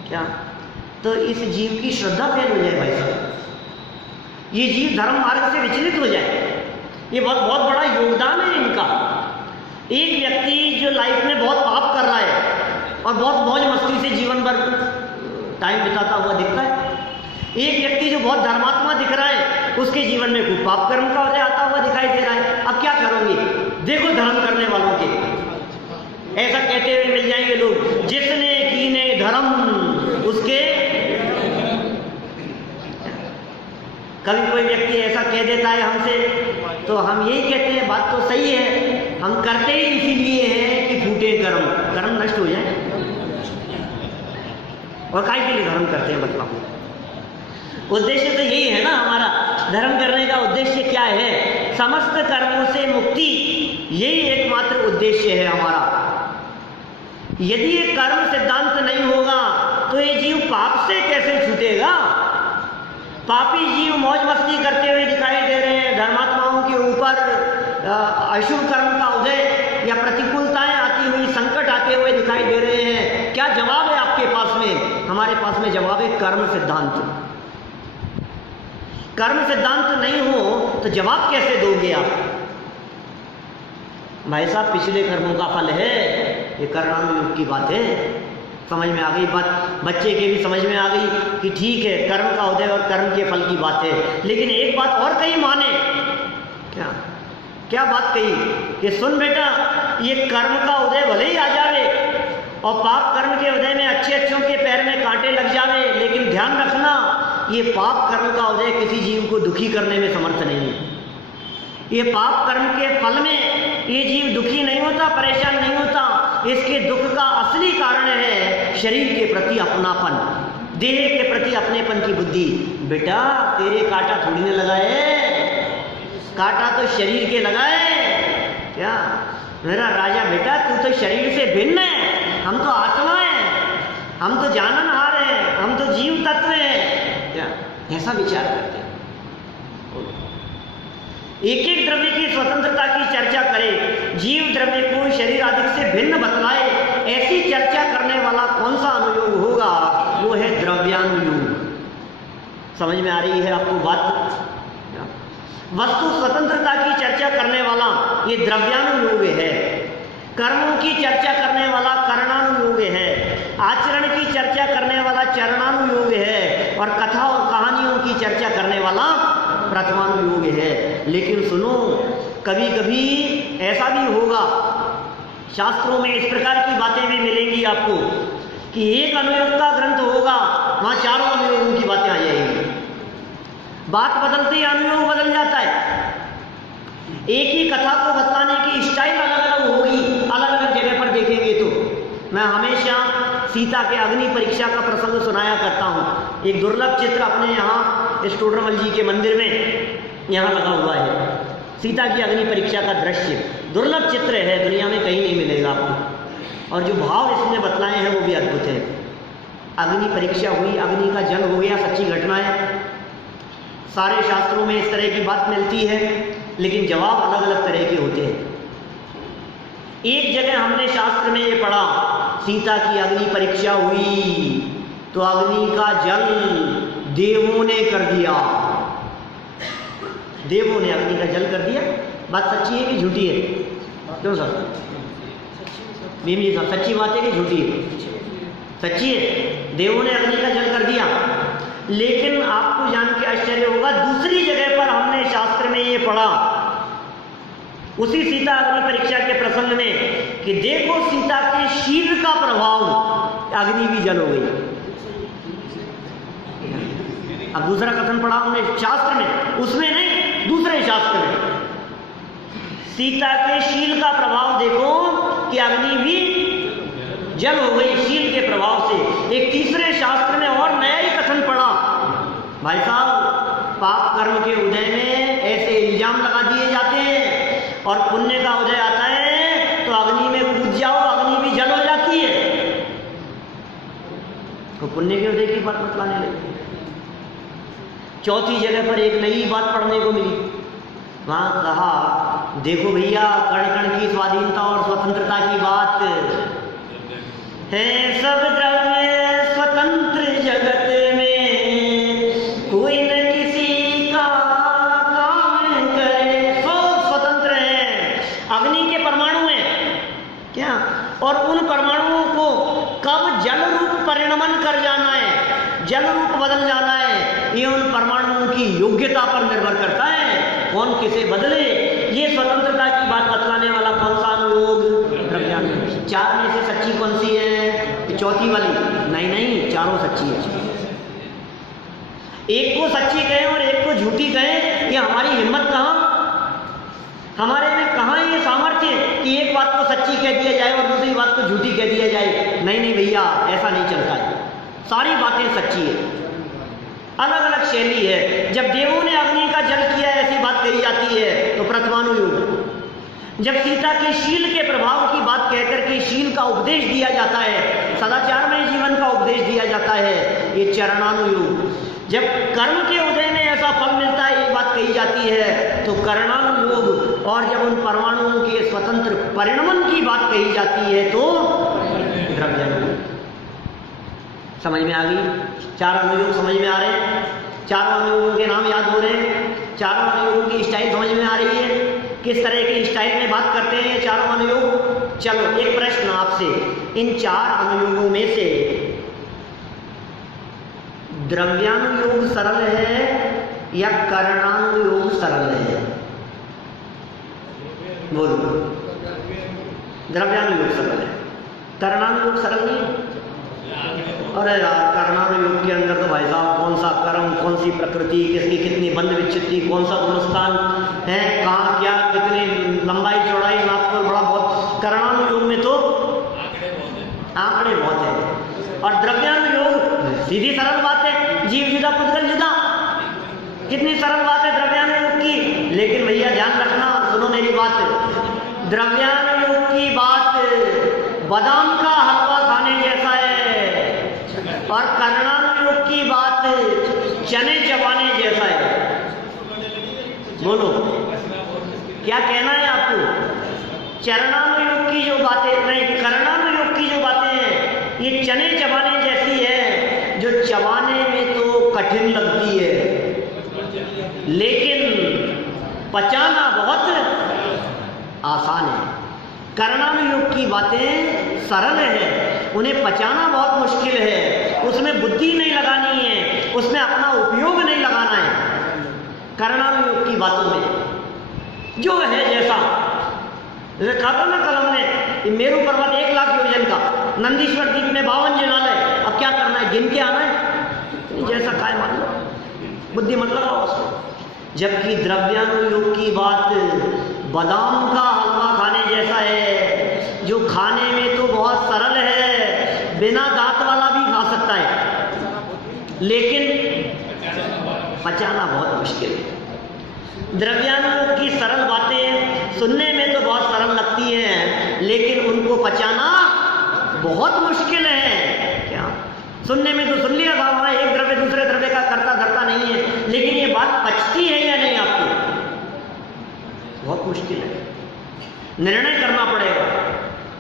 क्या तो इस जीव की श्रद्धा फेल हो जाए भाई साहब, ये जीव धर्म मार्ग से विचलित हो जाए। ये बहुत बड़ा योगदान है इनका। एक व्यक्ति जो लाइफ में बहुत पाप कर रहा है, और बहुत मौज मस्ती से जीवन भर टाइम बिताता हुआ दिखता है। एक व्यक्ति जो बहुत धर्मात्मा दिख रहा है, उसके जीवन में खूब पाप कर्म का उदय आता हुआ दिखाई दे रहा है। अब क्या करोगे? देखो धर्म करने वालों के, ऐसा कहते हुए मिल जाएंगे लोग, जिसने कीने धर्म उसके। कभी कोई व्यक्ति ऐसा कह देता है हमसे, तो हम यही कहते हैं बात तो सही है, हम करते ही इसीलिए हैं कि फूटे कर्म नष्ट हो जाए। और काहे के लिए धर्म करते हैं बताओ? उद्देश्य तो यही है ना हमारा। धर्म करने का उद्देश्य क्या है? समस्त कर्मों से मुक्ति, यही एकमात्र उद्देश्य है हमारा। यदि ये कर्म सिद्धांत नहीं होगा तो ये जीव पाप से कैसे छूटेगा? पापी जीव मौज मस्ती करते हुए दिखाई दे रहे हैं, धर्मात्माओं के ऊपर अशुभ कर्म का उदय या प्रतिकूलताएं आती हुई, संकट आते हुए दिखाई दे रहे हैं। क्या जवाब है आपके पास में? हमारे पास में जवाब है कर्म सिद्धांत। कर्म सिद्धांत नहीं हो तो जवाब कैसे दोगे आप? भाई साहब, पिछले कर्मों का फल है, ये कर्मानुयोग की बात है। समझ में आ गई बात? बच्चे के भी समझ में आ गई कि ठीक है, कर्म का उदय और कर्म के फल की बात है। लेकिन एक बात और कही माने, क्या बात कही कि सुन बेटा, ये कर्म का उदय भले ही आ जावे और पाप कर्म के उदय में अच्छे अच्छों के पैर में कांटे लग जावे, लेकिन ध्यान रखना, ये पाप कर्म का उदय किसी जीव को दुखी करने में समर्थ नहीं है। ये पाप कर्म के फल में ये जीव दुखी नहीं होता, परेशान नहीं होता। इसके दुख का असली कारण है शरीर के प्रति अपनापन, देह के प्रति अपनेपन की बुद्धि। बेटा, तेरे कांटा थोड़ी ने लगाए, कांटा तो शरीर के लगाए। क्या मेरा राजा बेटा, तू तो शरीर से भिन्न है, हम तो आत्मा है, हम तो जाननहार है, हम तो जीव तत्व है। क्या ऐसा विचार करते हैं? एक एक द्रव्य की स्वतंत्रता की चर्चा करे, जीव द्रव्य को शरीर आदि से भिन्न बतलाए, ऐसी चर्चा करने वाला कौन सा अनुयोग होगा? वो है द्रव्यानुयोग। समझ में आ रही है आपको बात? वस्तु स्वतंत्रता की चर्चा करने वाला ये द्रव्यानुयोग है। कर्मों की चर्चा करने वाला कर्णानुयोग है। आचरण की चर्चा करने वाला चरणानुयोग है। और कथा और कहानियों की चर्चा करने वाला प्रथमानुयोग है। लेकिन सुनो, कभी कभी ऐसा भी होगा, शास्त्रों में इस प्रकार की बातें भी मिलेंगी आपको कि एक अनुयोग का ग्रंथ होगा, वहां चारों अनुयोगों की बातें आ जाएंगी। बात बदलते ही अनुयोग बदल जाता है। एक ही कथा को बतलाने की स्टाइल अलग अलग होगी, अलग अलग जगह पर देखेंगे तो। मैं हमेशा सीता के अग्नि परीक्षा का प्रसंग सुनाया करता हूँ। एक दुर्लभ चित्र अपने यहाँ स्टोडरमल जी के मंदिर में यहाँ लगा हुआ है, सीता की अग्नि परीक्षा का दृश्य। दुर्लभ चित्र है, दुनिया में कहीं नहीं मिलेगा आपको। और जो भाव इसमें बतलाए हैं वो भी अद्भुत है। अग्नि परीक्षा हुई, अग्नि का जल हो गया, सच्ची घटना है। सारे शास्त्रों में इस तरह की बात मिलती है, लेकिन जवाब अलग अलग तरह के होते हैं। एक जगह हमने शास्त्र में ये पढ़ा, सीता की अग्नि परीक्षा हुई तो अग्नि का जल देवों ने कर दिया। देवों ने अग्नि का जल कर दिया। बात सच्ची है कि झूठी है? क्यों सर? भीम जी साहब, सच्ची बात है कि झूठी है? सच्ची है, देवों ने अग्नि का जल कर दिया। लेकिन आपको जान के आश्चर्य होगा, दूसरी जगह पर हमने शास्त्र में ये पढ़ा, उसी सीता अग्नि परीक्षा के प्रसंग में, कि देखो सीता के शील का प्रभाव, अग्नि भी जल हो गई। अब दूसरा कथन पढ़ा हमने शास्त्र में, उसमें नहीं, दूसरे शास्त्र में। सीता के शील का प्रभाव देखो कि अग्नि भी जल हो गई शील के प्रभाव से। एक तीसरे शास्त्र में और नया ही कथन पढ़ा, भाई साहब, पाप कर्म के उदय में ऐसे इल्जाम लगा दिए जाते हैं और पुण्य का उदय आता है तो अग्नि में कूद जाओ, अग्नि भी जल हो जाती है। तो पुण्य के उदय की बात बतलाने लगे। चौथी जगह पर एक नई बात पढ़ने को मिली। वहां कहा, देखो भैया, कण कण की स्वाधीनता और स्वतंत्रता की बात है। सब द्रव्य स्वतंत्र जगत में, कोई न किसी का काम करे। सब स्वतंत्र है। अग्नि के परमाणु हैं क्या, और उन परमाणुओं को जल रूप बदल जाना है, ये उन परमाणुओं की योग्यता पर निर्भर करता है, कौन किसे बदले। ये स्वतंत्रता की बात बतलाने वाला कौन सा अनुयोग? द्रव्यानुयोग। चार में से सच्ची कौन सी है? चौथी वाली? नहीं, चारों सच्ची है। एक को सच्ची कहें और एक को झूठी कहें, ये हमारी हिम्मत कहाँ, हमारे में कहाँ ये सामर्थ्य कि एक बात को सच्ची कह दिया जाए और दूसरी बात को झूठी कह दिया जाए? नहीं भैया, ऐसा नहीं चलता है। सारी बातें सच्ची है, अलग अलग शैली है। जब देवों ने अग्नि का जल किया ऐसी बात कही जाती है तो प्रथमानुयोग। जब सीता के शील के प्रभाव की बात कहकर के शील का उपदेश दिया जाता है, सदाचारमय जीवन का उपदेश दिया जाता है, ये चरणानुयोग। जब कर्म के उदय में ऐसा फल मिलता है ये बात कही जाती है तो कर्णानुयोग। और जब उन परमाणुओं के स्वतंत्र परिणमन की बात कही जाती है तो द्रव्यानुयोग। समझ में आ गई? चार अनुयोग समझ में आ रहे हैं? चारों अनुयोगों के नाम याद हो रहे हैं? चारों अनुयोगों की स्टाइल समझ में आ रही है? किस तरह की स्टाइल में बात करते हैं ये चारों अनुयोग? चलो एक प्रश्न आपसे, इन चार अनुयोगों में से द्रव्यानुयोग सरल है या कर्णानुयोग सरल है? बोलो। द्रव्यानुयोग सरल है, कर्णानुयोग सरल नहीं। अरे यार, कर्णानुयोग के अंदर तो भाई साहब कौन सा कर्म, कौन सी प्रकृति, किसकी कितनी बंध विच्छित्ति, कौन सा गुणस्थान है, कहाँ क्या, कितनी लंबाई चौड़ाई, नापतोल बड़ा बहुत। कर्णानुयोग में तो आंकड़े बहुत है। और द्रव्यानुयोग सीधी सरल बात है, जीव जुदा पुद्गल जुदा, कितनी सरल बात है द्रव्यानुयोग की। लेकिन भैया ध्यान रखना, सुनो मेरी बात, द्रव्यानुयोग की बात बादाम का हलवा खाने जैसा है और कर्णानुयोग की बात चने चबाने जैसा है। बोलो क्या कहना है आपको? चरणानुयोग की जो बातें, नहीं, कर्णानुयोग की जो बातें हैं ये चने चबाने जैसी है, जो चबाने में तो कठिन लगती है लेकिन पचाना बहुत आसान है। कर्णानुयोग की बातें सरल है, उन्हें पचाना बहुत मुश्किल है, उसमें बुद्धि नहीं लगानी है, उसमें अपना उपयोग नहीं लगाना है। कर्णानुयोग की बातों में जो है जैसा कहा था ना कल हमने, मेरू पर्वत 1 लाख योजन का, नंदीश्वर द्वीप में 52 जिनालय, अब क्या करना है, गिन के आना है, जैसा खाए मान लो, बुद्धि मत लगाओ उसको। जबकि द्रव्यानुयोग की बात बादाम का हलवा खाने जैसा है, जो खाने में तो बहुत सरल है, बिना दांत वाला भी खा सकता है, लेकिन पचाना बहुत मुश्किल है। द्रव्यानुयोग की सरल बातें सुनने में तो बहुत सरल लगती हैं, लेकिन उनको पचाना बहुत मुश्किल है। क्या सुनने में तो सुन लिया था, वहाँ एक द्रव्य दूसरे द्रव्य का करता धरता नहीं है, लेकिन ये बात पचती है या नहीं आपको, बहुत मुश्किल है। निर्णय करना पड़ेगा,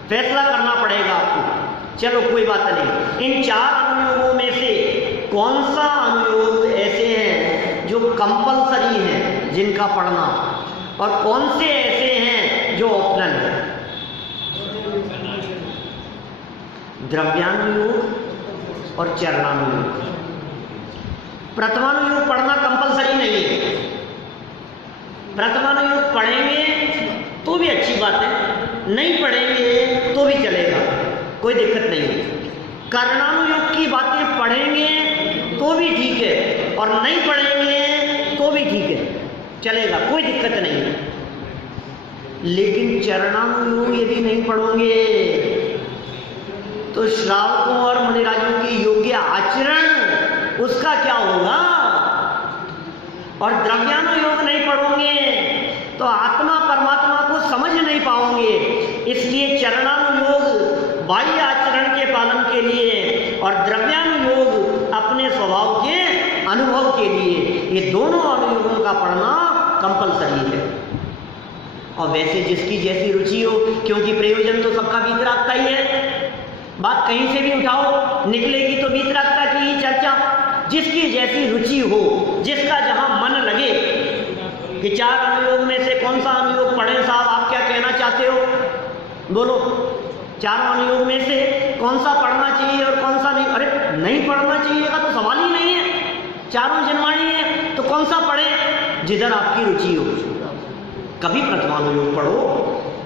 फैसला करना पड़ेगा आपको। चलो कोई बात नहीं, इन चार अनुयोगों में से कौन सा अनुयोग ऐसे हैं जो कंपलसरी हैं जिनका पढ़ना, और कौन से ऐसे हैं जो ऑप्शनल है? द्रव्यानुयोग और चरणानुयोग। प्रथमानुयोग पढ़ना कंपलसरी नहीं है, प्रथमानुयोग पढ़ेंगे तो भी अच्छी बात है, नहीं पढ़ेंगे तो भी चलेगा, कोई दिक्कत नहीं है। कर्णानुयोग की बातें पढ़ेंगे तो भी ठीक है और नहीं पढ़ेंगे तो भी ठीक है, चलेगा, कोई दिक्कत नहीं है। लेकिन चरणानुयोग यदि नहीं पढ़ोगे तो श्रावकों और मुनिराजों की योग्य आचरण उसका क्या होगा? और द्रव्यानुयोग नहीं पढ़ोगे तो आत्मा परमात्मा को समझ नहीं पाओगे। इसलिए चरणानुयोग बाह्य आचरण के पालन के लिए और द्रव्यानुयोग अपने स्वभाव के अनुभव के लिए, ये दोनों अनुयोगों का पढ़ना कंपलसरी है। और वैसे जिसकी जैसी रुचि हो, क्योंकि प्रयोजन तो सबका वीतरागता ही है, बात कहीं से भी उठाओ निकलेगी तो वीतरागता की ही चर्चा। जिसकी जैसी रुचि हो, जिसका जहां मन लगे कि चार अनुयोग में से कौन सा अनुयोग पढ़े साहब, आप क्या कहना चाहते हो, बोलो। चारों अनुयोग में से कौन सा पढ़ना चाहिए और कौन सा नहीं? अरे नहीं पढ़ना चाहिए का तो सवाल ही नहीं है, चारों जनवाणी है तो कौन सा पढ़े? जिधर आपकी रुचि हो। कभी प्रथमानुयोग पढ़ो,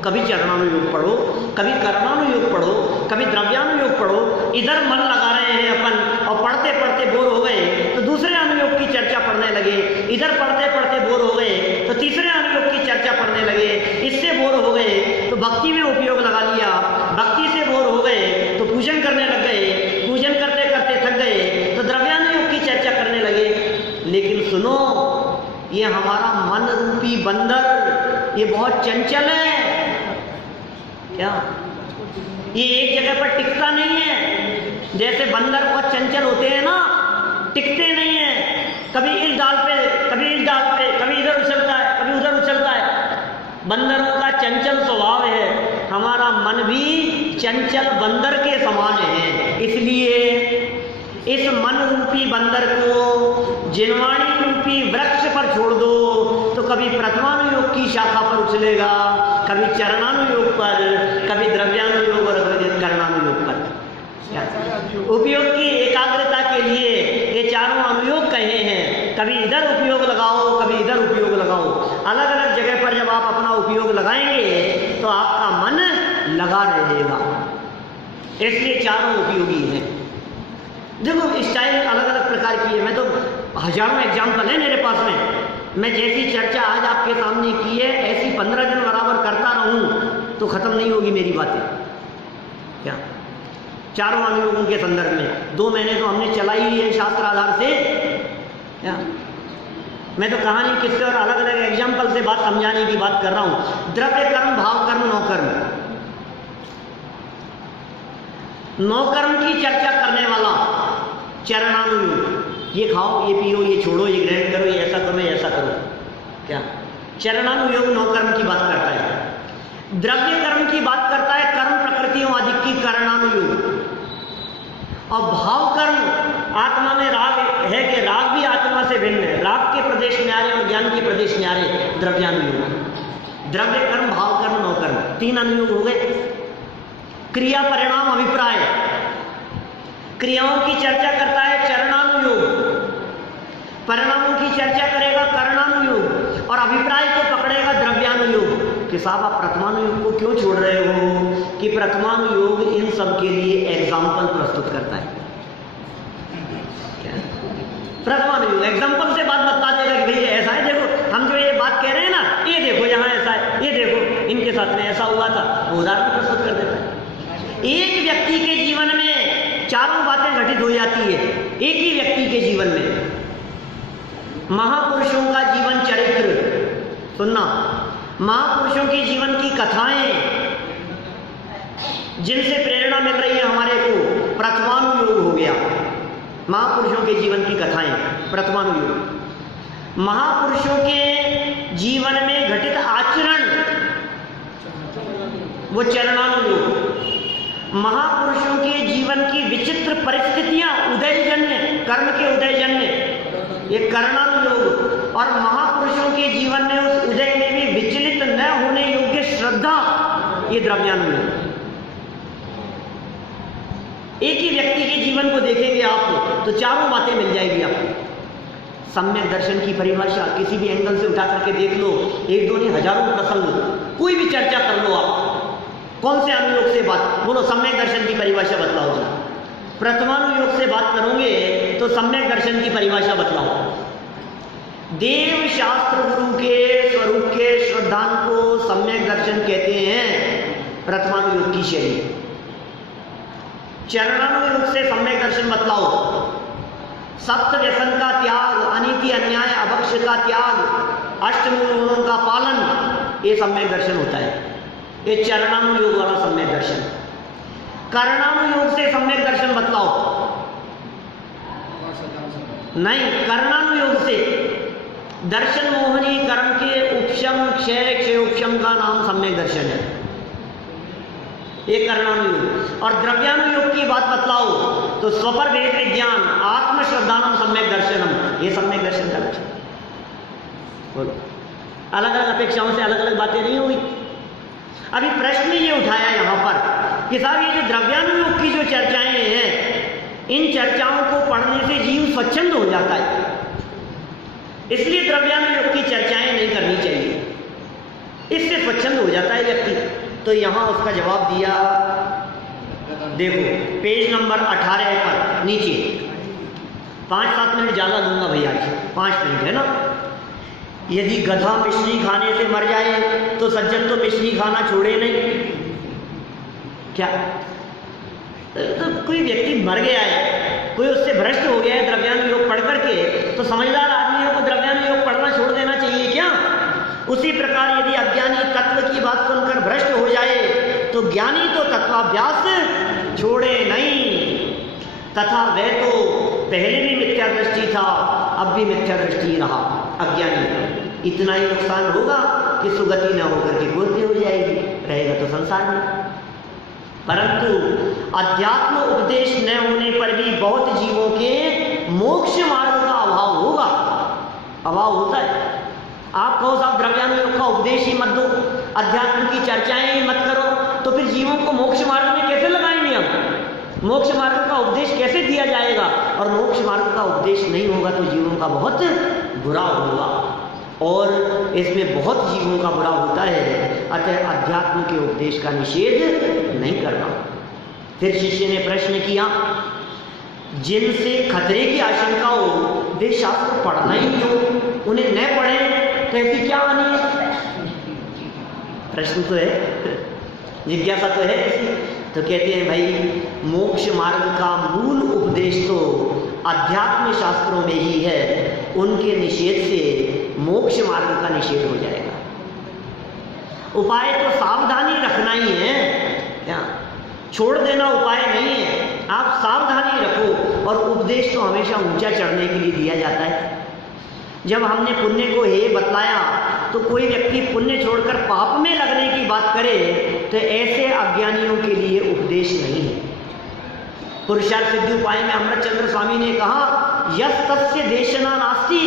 कभी चरणानुयोग पढ़ो, कभी कर्मानुयोग पढ़ो, कभी द्रव्यानुयोग पढ़ो। इधर मन लगा रहे हैं अपन और पढ़ते पढ़ते बोर हो गए तो दूसरे अनुयोग की चर्चा पढ़ने लगे, इधर पढ़ते पढ़ते बोर हो गए तो तीसरे अनुयोग की चर्चा पढ़ने लगे, इससे बोर हो गए तो भक्ति में उपयोग लगा लिया, भक्ति से बोर हो गए तो पूजन करने लग गए, पूजन करते करते थक गए तो द्रव्यानुयोग की चर्चा करने लगे। लेकिन सुनो, ये हमारा मन रूपी बंदर ये बहुत चंचल है। क्या ये एक जगह पर टिकता नहीं है? जैसे बंदर बहुत चंचल होते हैं ना, टिकते नहीं है, कभी इस डाल पे, कभी इस डाल पे, कभी इधर उछलता है, कभी उधर उछलता है। बंदरों का चंचल स्वभाव है, हमारा मन भी चंचल बंदर के समान है। इसलिए इस मन रूपी बंदर को जिनवाणी रूपी वृक्ष पर छोड़ दो तो कभी प्रथमानुयोग की शाखा पर उछलेगा, कभी चरणानुयोग पर, कभी द्रव्यानुयोग और कभी कर्णानुयोग पर। उपयोग की एकाग्रता के लिए ये चारों अनुयोग कहे हैं, कभी इधर उपयोग लगाओ, कभी इधर उपयोग लगाओ। अलग अलग जगह पर जब आप अपना उपयोग लगाएंगे तो आपका मन लगा रहेगा। इसलिए चारों उपयोगी हैं। देखो स्टाइल अलग अलग प्रकार की है, मैं तो हजारों एग्जाम्पल है मेरे पास में। मैं जैसी चर्चा आज आपके सामने की है ऐसी 15 दिन बराबर करता रहूं तो खत्म नहीं होगी मेरी बातें। क्या चारों अनुयोगों के संदर्भ में 2 महीने तो हमने चलाई ही है शास्त्र आधार से। क्या मैं तो कहानी किससे और अलग अलग एग्जाम्पल से बात समझाने की बात कर रहा हूं। द्रव्य कर्म, भाव कर्म, नौकर्म, नौकर्म की चर्चा करने वाला चरणानुयोग, ये खाओ, ये पियो, ये छोड़ो, ये ग्रहण करो, ये ऐसा करो, ये ऐसा करो। क्या चरणानुयोग नौकर्म की बात करता है। द्रव्य कर्म की बात करता है, कर्म प्रकृतियों आदि की कर्णानुयोग। और भाव कर्म आत्मा में राग है कि राग भी आत्मा से भिन्न है, राग के प्रदेश न्यारे और ज्ञान के प्रदेश न्यारे, द्रव्यानुयोग। द्रव्य कर्म, भाव कर्म, नौकर्म, 3 अनुयोग हो गए। क्रिया, परिणाम, अभिप्राय, क्रियाओं की चर्चा करता है चरणानुयोग, परिणामों की चर्चा करेगा कर्णानुयोग और अभिप्राय को पकड़ेगा द्रव्यानुयोग। कि साहब आप प्रथमानुयोग को क्यों छोड़ रहे हो? कि प्रथमानुयोग इन सब के लिए एग्जाम्पल प्रस्तुत करता है। प्रथमानुयोग एग्जाम्पल से बात बता देगा कि भैया ऐसा है, देखो हम जो ये बात कह रहे हैं ना, ये देखो यहाँ ऐसा है, ये देखो इनके साथ में ऐसा हुआ था, वो उदाहरण प्रस्तुत कर देता है। एक व्यक्ति के जीवन में चारों बातें घटित हो जाती है, एक ही व्यक्ति के जीवन में। महापुरुषों का जीवन चरित्र सुनना, महापुरुषों के जीवन की कथाएं जिनसे प्रेरणा मिल रही है हमारे को, प्रथमानुयोग हो गया। महापुरुषों के जीवन की कथाएं प्रथमानुयोग। महापुरुषों के जीवन में घटित आचरण वो चरणानुयोग। महापुरुषों के जीवन की विचित्र परिस्थितियां, उदयजन्य, कर्म के उदयजन्य, ये कर्णानुयोग। और महापुरुषों के जीवन में उस उदय में भी विचलित न होने योग्य श्रद्धा, ये द्रव्यानुयोग। एक ही व्यक्ति के जीवन को देखेंगे आप तो चारों बातें मिल जाएगी आपको। सम्यक दर्शन की परिभाषा किसी भी एंगल से उठा करके देख लो, 1 2 नहीं हजारों प्रसंग, कोई भी चर्चा कर लो आप, कौन से अनुयोग से बात बोलो, सम्यक दर्शन की परिभाषा बतलाओ जरा। प्रथमानुयोग से बात करोगे तो सम्यक दर्शन की परिभाषा बतलाओ। देव शास्त्र गुरु के स्वरूप के श्रद्धान को सम्यक दर्शन कहते हैं, प्रथमानुयोग की शैली। चरणानुयोग से सम्यक दर्शन बतलाओ। सप्त व्यसन का त्याग, अनीति अन्याय अभक्ष का त्याग, अष्टमूल गुणों का पालन, ये सम्यक दर्शन होता है। ये चरणानुयोग वाला सम्यक दर्शन। कर्णानुयोग से सम्यक दर्शन बतलाओ। नहीं, कर्णानुयोग से दर्शन मोहनी कर्म के उपशम क्षय क्षयोपशम का नाम सम्यक दर्शन है, ये कर्णानुयोग। और द्रव्यानुयोग की बात बतलाओ तो स्वपर भेद विज्ञान आत्मश्रद्धानम सम्यक दर्शनम, ये सम्यक दर्शन का लक्षण। बोलो, अलग अलग अपेक्षाओं से अलग अलग बातें नहीं हुई। अभी प्रश्न ये उठाया यहां पर कि साहब ये जो द्रव्यानुयोग की जो चर्चाएं हैं, इन चर्चाओं को पढ़ने से जीव स्वच्छंद हो जाता है, इसलिए द्रव्यानुयोग की चर्चाएं नहीं करनी चाहिए, इससे स्वच्छंद हो जाता है व्यक्ति। तो यहाँ उसका जवाब दिया, देखो पेज नंबर 18 पर नीचे, 5-7 मिनट ज़्यादा लूँगा भैया, 5 मिनट है ना। यदि गधा मिश्री खाने से मर जाए तो सज्जन तो मिश्री खाना छोड़े नहीं, क्या तो कोई व्यक्ति मर गया है, कोई उससे भ्रष्ट हो गया है द्रव्यानुयोग पढ़ करके, तो समझदार आदमियों को द्रव्यानुयोग पढ़ना छोड़ देना चाहिए क्या? उसी प्रकार यदि अज्ञानी तत्व की बात सुनकर भ्रष्ट हो जाए तो ज्ञानी तो तत्वाभ्यास छोड़े नहीं, तथा वह तो पहले भी मिथ्या दृष्टि था, अब भी मिथ्या दृष्टि रहा अज्ञानी। इतना ही नुकसान होगा कि सुगति न होकर के गोती हो जाएगी, रहेगा तो संसार में। परंतु अध्यात्म उपदेश न होने पर भी बहुत जीवों के मोक्ष मार्ग का अभाव होगा, अभाव होता है। आप कहो साहब द्रव्यानुयोग का उपदेश ही मत दो, अध्यात्म की चर्चाएं ही मत करो, तो फिर जीवों को मोक्ष मार्ग में कैसे लगाएंगे हम? मोक्ष मार्ग का उपदेश कैसे दिया जाएगा? और मोक्ष मार्ग का उपदेश नहीं होगा तो जीवों का बहुत बुरा होगा, और इसमें बहुत जीवों का बुरा होता है। अतः अध्यात्म के उपदेश का निषेध नहीं करना। फिर शिष्य ने प्रश्न किया, जिनसे खतरे की आशंका हो वे शास्त्र पढ़ना ही क्यों? उन्हें न पढ़े तो ऐसी क्या हानि है? प्रश्न तो है, जिज्ञासा तो है। तो कहते हैं भाई मोक्ष मार्ग का मूल उपदेश तो अध्यात्म शास्त्रों में ही है, उनके निषेध से मोक्ष मार्ग का निषेध हो जाएगा। उपाय तो सावधानी रखना ही है, क्या छोड़ देना उपाय नहीं है। आप सावधानी रखो, और उपदेश तो हमेशा ऊंचा चढ़ने के लिए दिया जाता है। जब हमने पुण्य को हे बतलाया तो कोई व्यक्ति पुण्य छोड़कर पाप में लगने की बात करे तो ऐसे अज्ञानियों के लिए उपदेश नहीं है। पुरुषार्थ सिद्धि उपाय में अमृतचंद्र स्वामी ने कहा, यस तस्य देशना नास्ति,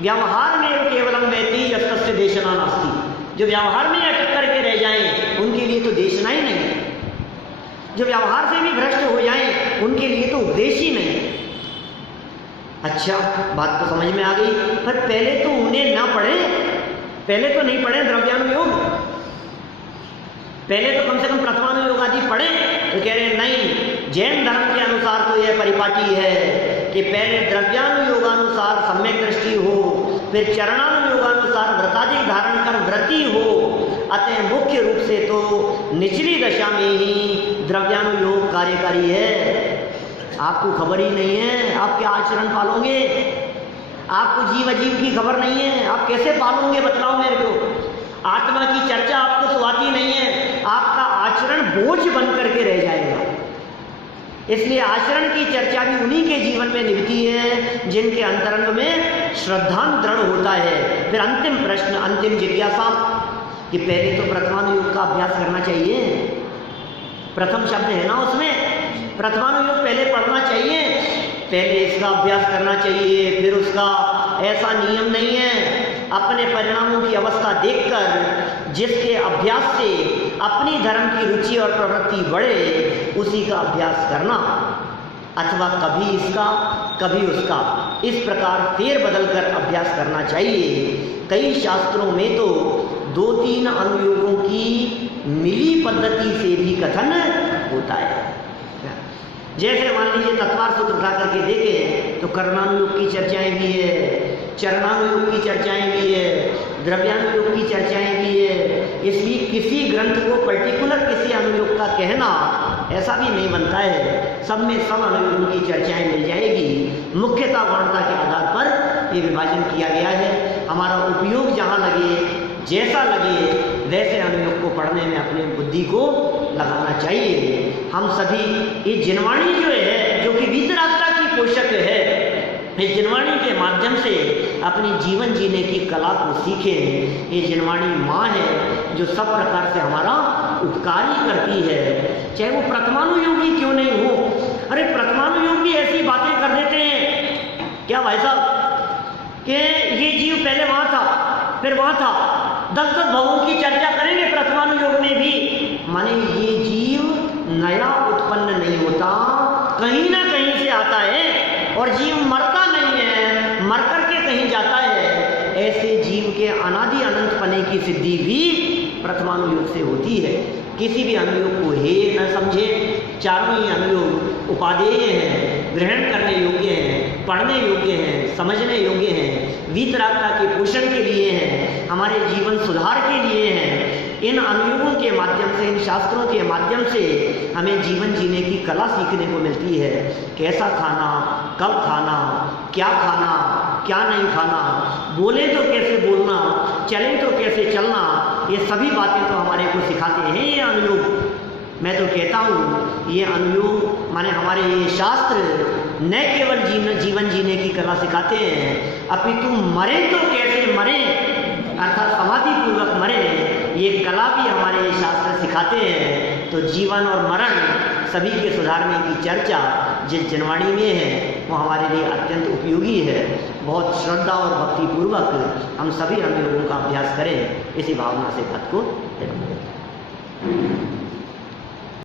व्यवहार में केवलम वैति यस तस्य देशना नास्ति। जो व्यवहार में अटक करके रह जाएं उनके लिए तो देशना ही नहीं है, जो व्यवहार से भी भ्रष्ट हो जाएं उनके लिए तो उपदेश ही नहीं है। अच्छा, बात तो समझ में आ गई, पर पहले तो उन्हें ना पढ़े, पहले तो नहीं पढ़े द्रव्यानुयोग, पहले तो कम से कम प्रथमानुयोग आदि पढ़े। तो कह रहे नहीं, जैन धर्म के अनुसार तो यह परिपाटी है कि पहले द्रव्यानुयोगानुसार सम्यक दृष्टि हो, फिर चरणानुयोगानुसार व्रतादि धारण कर व्रती हो। अतः मुख्य रूप से तो निचली दशा में ही द्रव्यानुयोग कार्यकारी है। आपको खबर ही नहीं है, आप क्या आचरण पालोगे? आपको जीव अजीव की खबर नहीं है, आप कैसे पालोगे बताओ मेरे को? आत्मा की चर्चा आपको सुहाती नहीं है, आपका आचरण बोझ बन करके रह जाएगा। इसलिए आचरण की चर्चा भी उन्हीं के जीवन में निभती है जिनके अंतरंग में श्रद्धा दृढ़ होता है। फिर अंतिम प्रश्न, अंतिम जिज्ञासा कि पहले तो प्रथमानुयोग का अभ्यास करना चाहिए। प्रथम शब्द है ना उसमें, प्रथमानुयोग पहले पढ़ना चाहिए, पहले इसका अभ्यास करना चाहिए। फिर उसका ऐसा नियम नहीं है, अपने परिणामों की अवस्था देखकर जिसके अभ्यास से अपनी धर्म की रुचि और प्रवृत्ति बढ़े उसी का अभ्यास करना, अथवा कभी इसका कभी उसका, इस प्रकार फेर बदल कर अभ्यास करना चाहिए। कई शास्त्रों में तो 2-3 अनुयोगों की मिली पद्धति से भी कथन होता है। जैसे मान लीजिए तत्वार सूत्र उठा करके देखें तो कर्मानुयोग की चर्चाएं भी है, चरणानुयोग की चर्चाएं भी है, द्रव्यानुयोग की चर्चाएं भी है। इसलिए किसी ग्रंथ को पर्टिकुलर किसी अनुयोग का कहना ऐसा भी नहीं बनता है, सब में सब अनुयोगों की चर्चाएं मिल जाएगी। मुख्यता गौणता के आधार पर ये विभाजन किया गया है। हमारा उपयोग जहाँ लगे, जैसा लगे वैसे अनुयोग को पढ़ने में अपनी बुद्धि को लगाना चाहिए। हम सभी ये जिनवाणी जो है, जो कि वीतरागता की पोषक है, इस जिनवाणी के माध्यम से अपनी जीवन जीने की कला को सीखें। ये जिनवाणी माँ है जो सब प्रकार से हमारा उपकार ही करती है, चाहे वो प्रथमानुयोगी क्यों नहीं हो। अरे प्रथमानुयोग भी ऐसी बातें कर देते हैं क्या भाई साहब, कि ये जीव पहले वहाँ था फिर वहाँ था, 10-10 भवों की चर्चा करेंगे प्रथमानुयोग में भी, माने ये जीव नया उत्पन्न नहीं होता, कहीं ना कहीं से आता है, और जीव मरता नहीं है, मर करके कहीं जाता है। ऐसे जीव के अनादि अनंत पने की सिद्धि भी प्रथमानुयोग से होती है। किसी भी अनुयोग को हे न समझे, चारों ही अनुयोग उपादेय हैं, ग्रहण करने योग्य हैं, पढ़ने योग्य हैं, समझने योग्य हैं, वीतरागता के पोषण के लिए हैं, हमारे जीवन सुधार के लिए हैं। इन अनुयोगों के माध्यम से, इन शास्त्रों के माध्यम से हमें जीवन जीने की कला सीखने को मिलती है। कैसा खाना, कब खाना, क्या खाना, क्या नहीं खाना, बोले तो कैसे बोलना, चले तो कैसे चलना, ये सभी बातें तो हमारे को सिखाते हैं ये अनुयोग। मैं तो कहता हूँ ये अनुयोग माने हमारे ये शास्त्र न केवल जीवन जीने की कला सिखाते हैं, अपितु मरे तो कैसे मरे, अर्थात समाधि पूर्वक मरे, ये कला भी हमारे शास्त्र सिखाते हैं। तो जीवन और मरण सभी के सुधारने की चर्चा जिस जनवाणी में है वो हमारे लिए अत्यंत उपयोगी है। बहुत श्रद्धा और भक्ति पूर्वक हम सभी अनुयोगों का अभ्यास करें, इसी भावना से पद को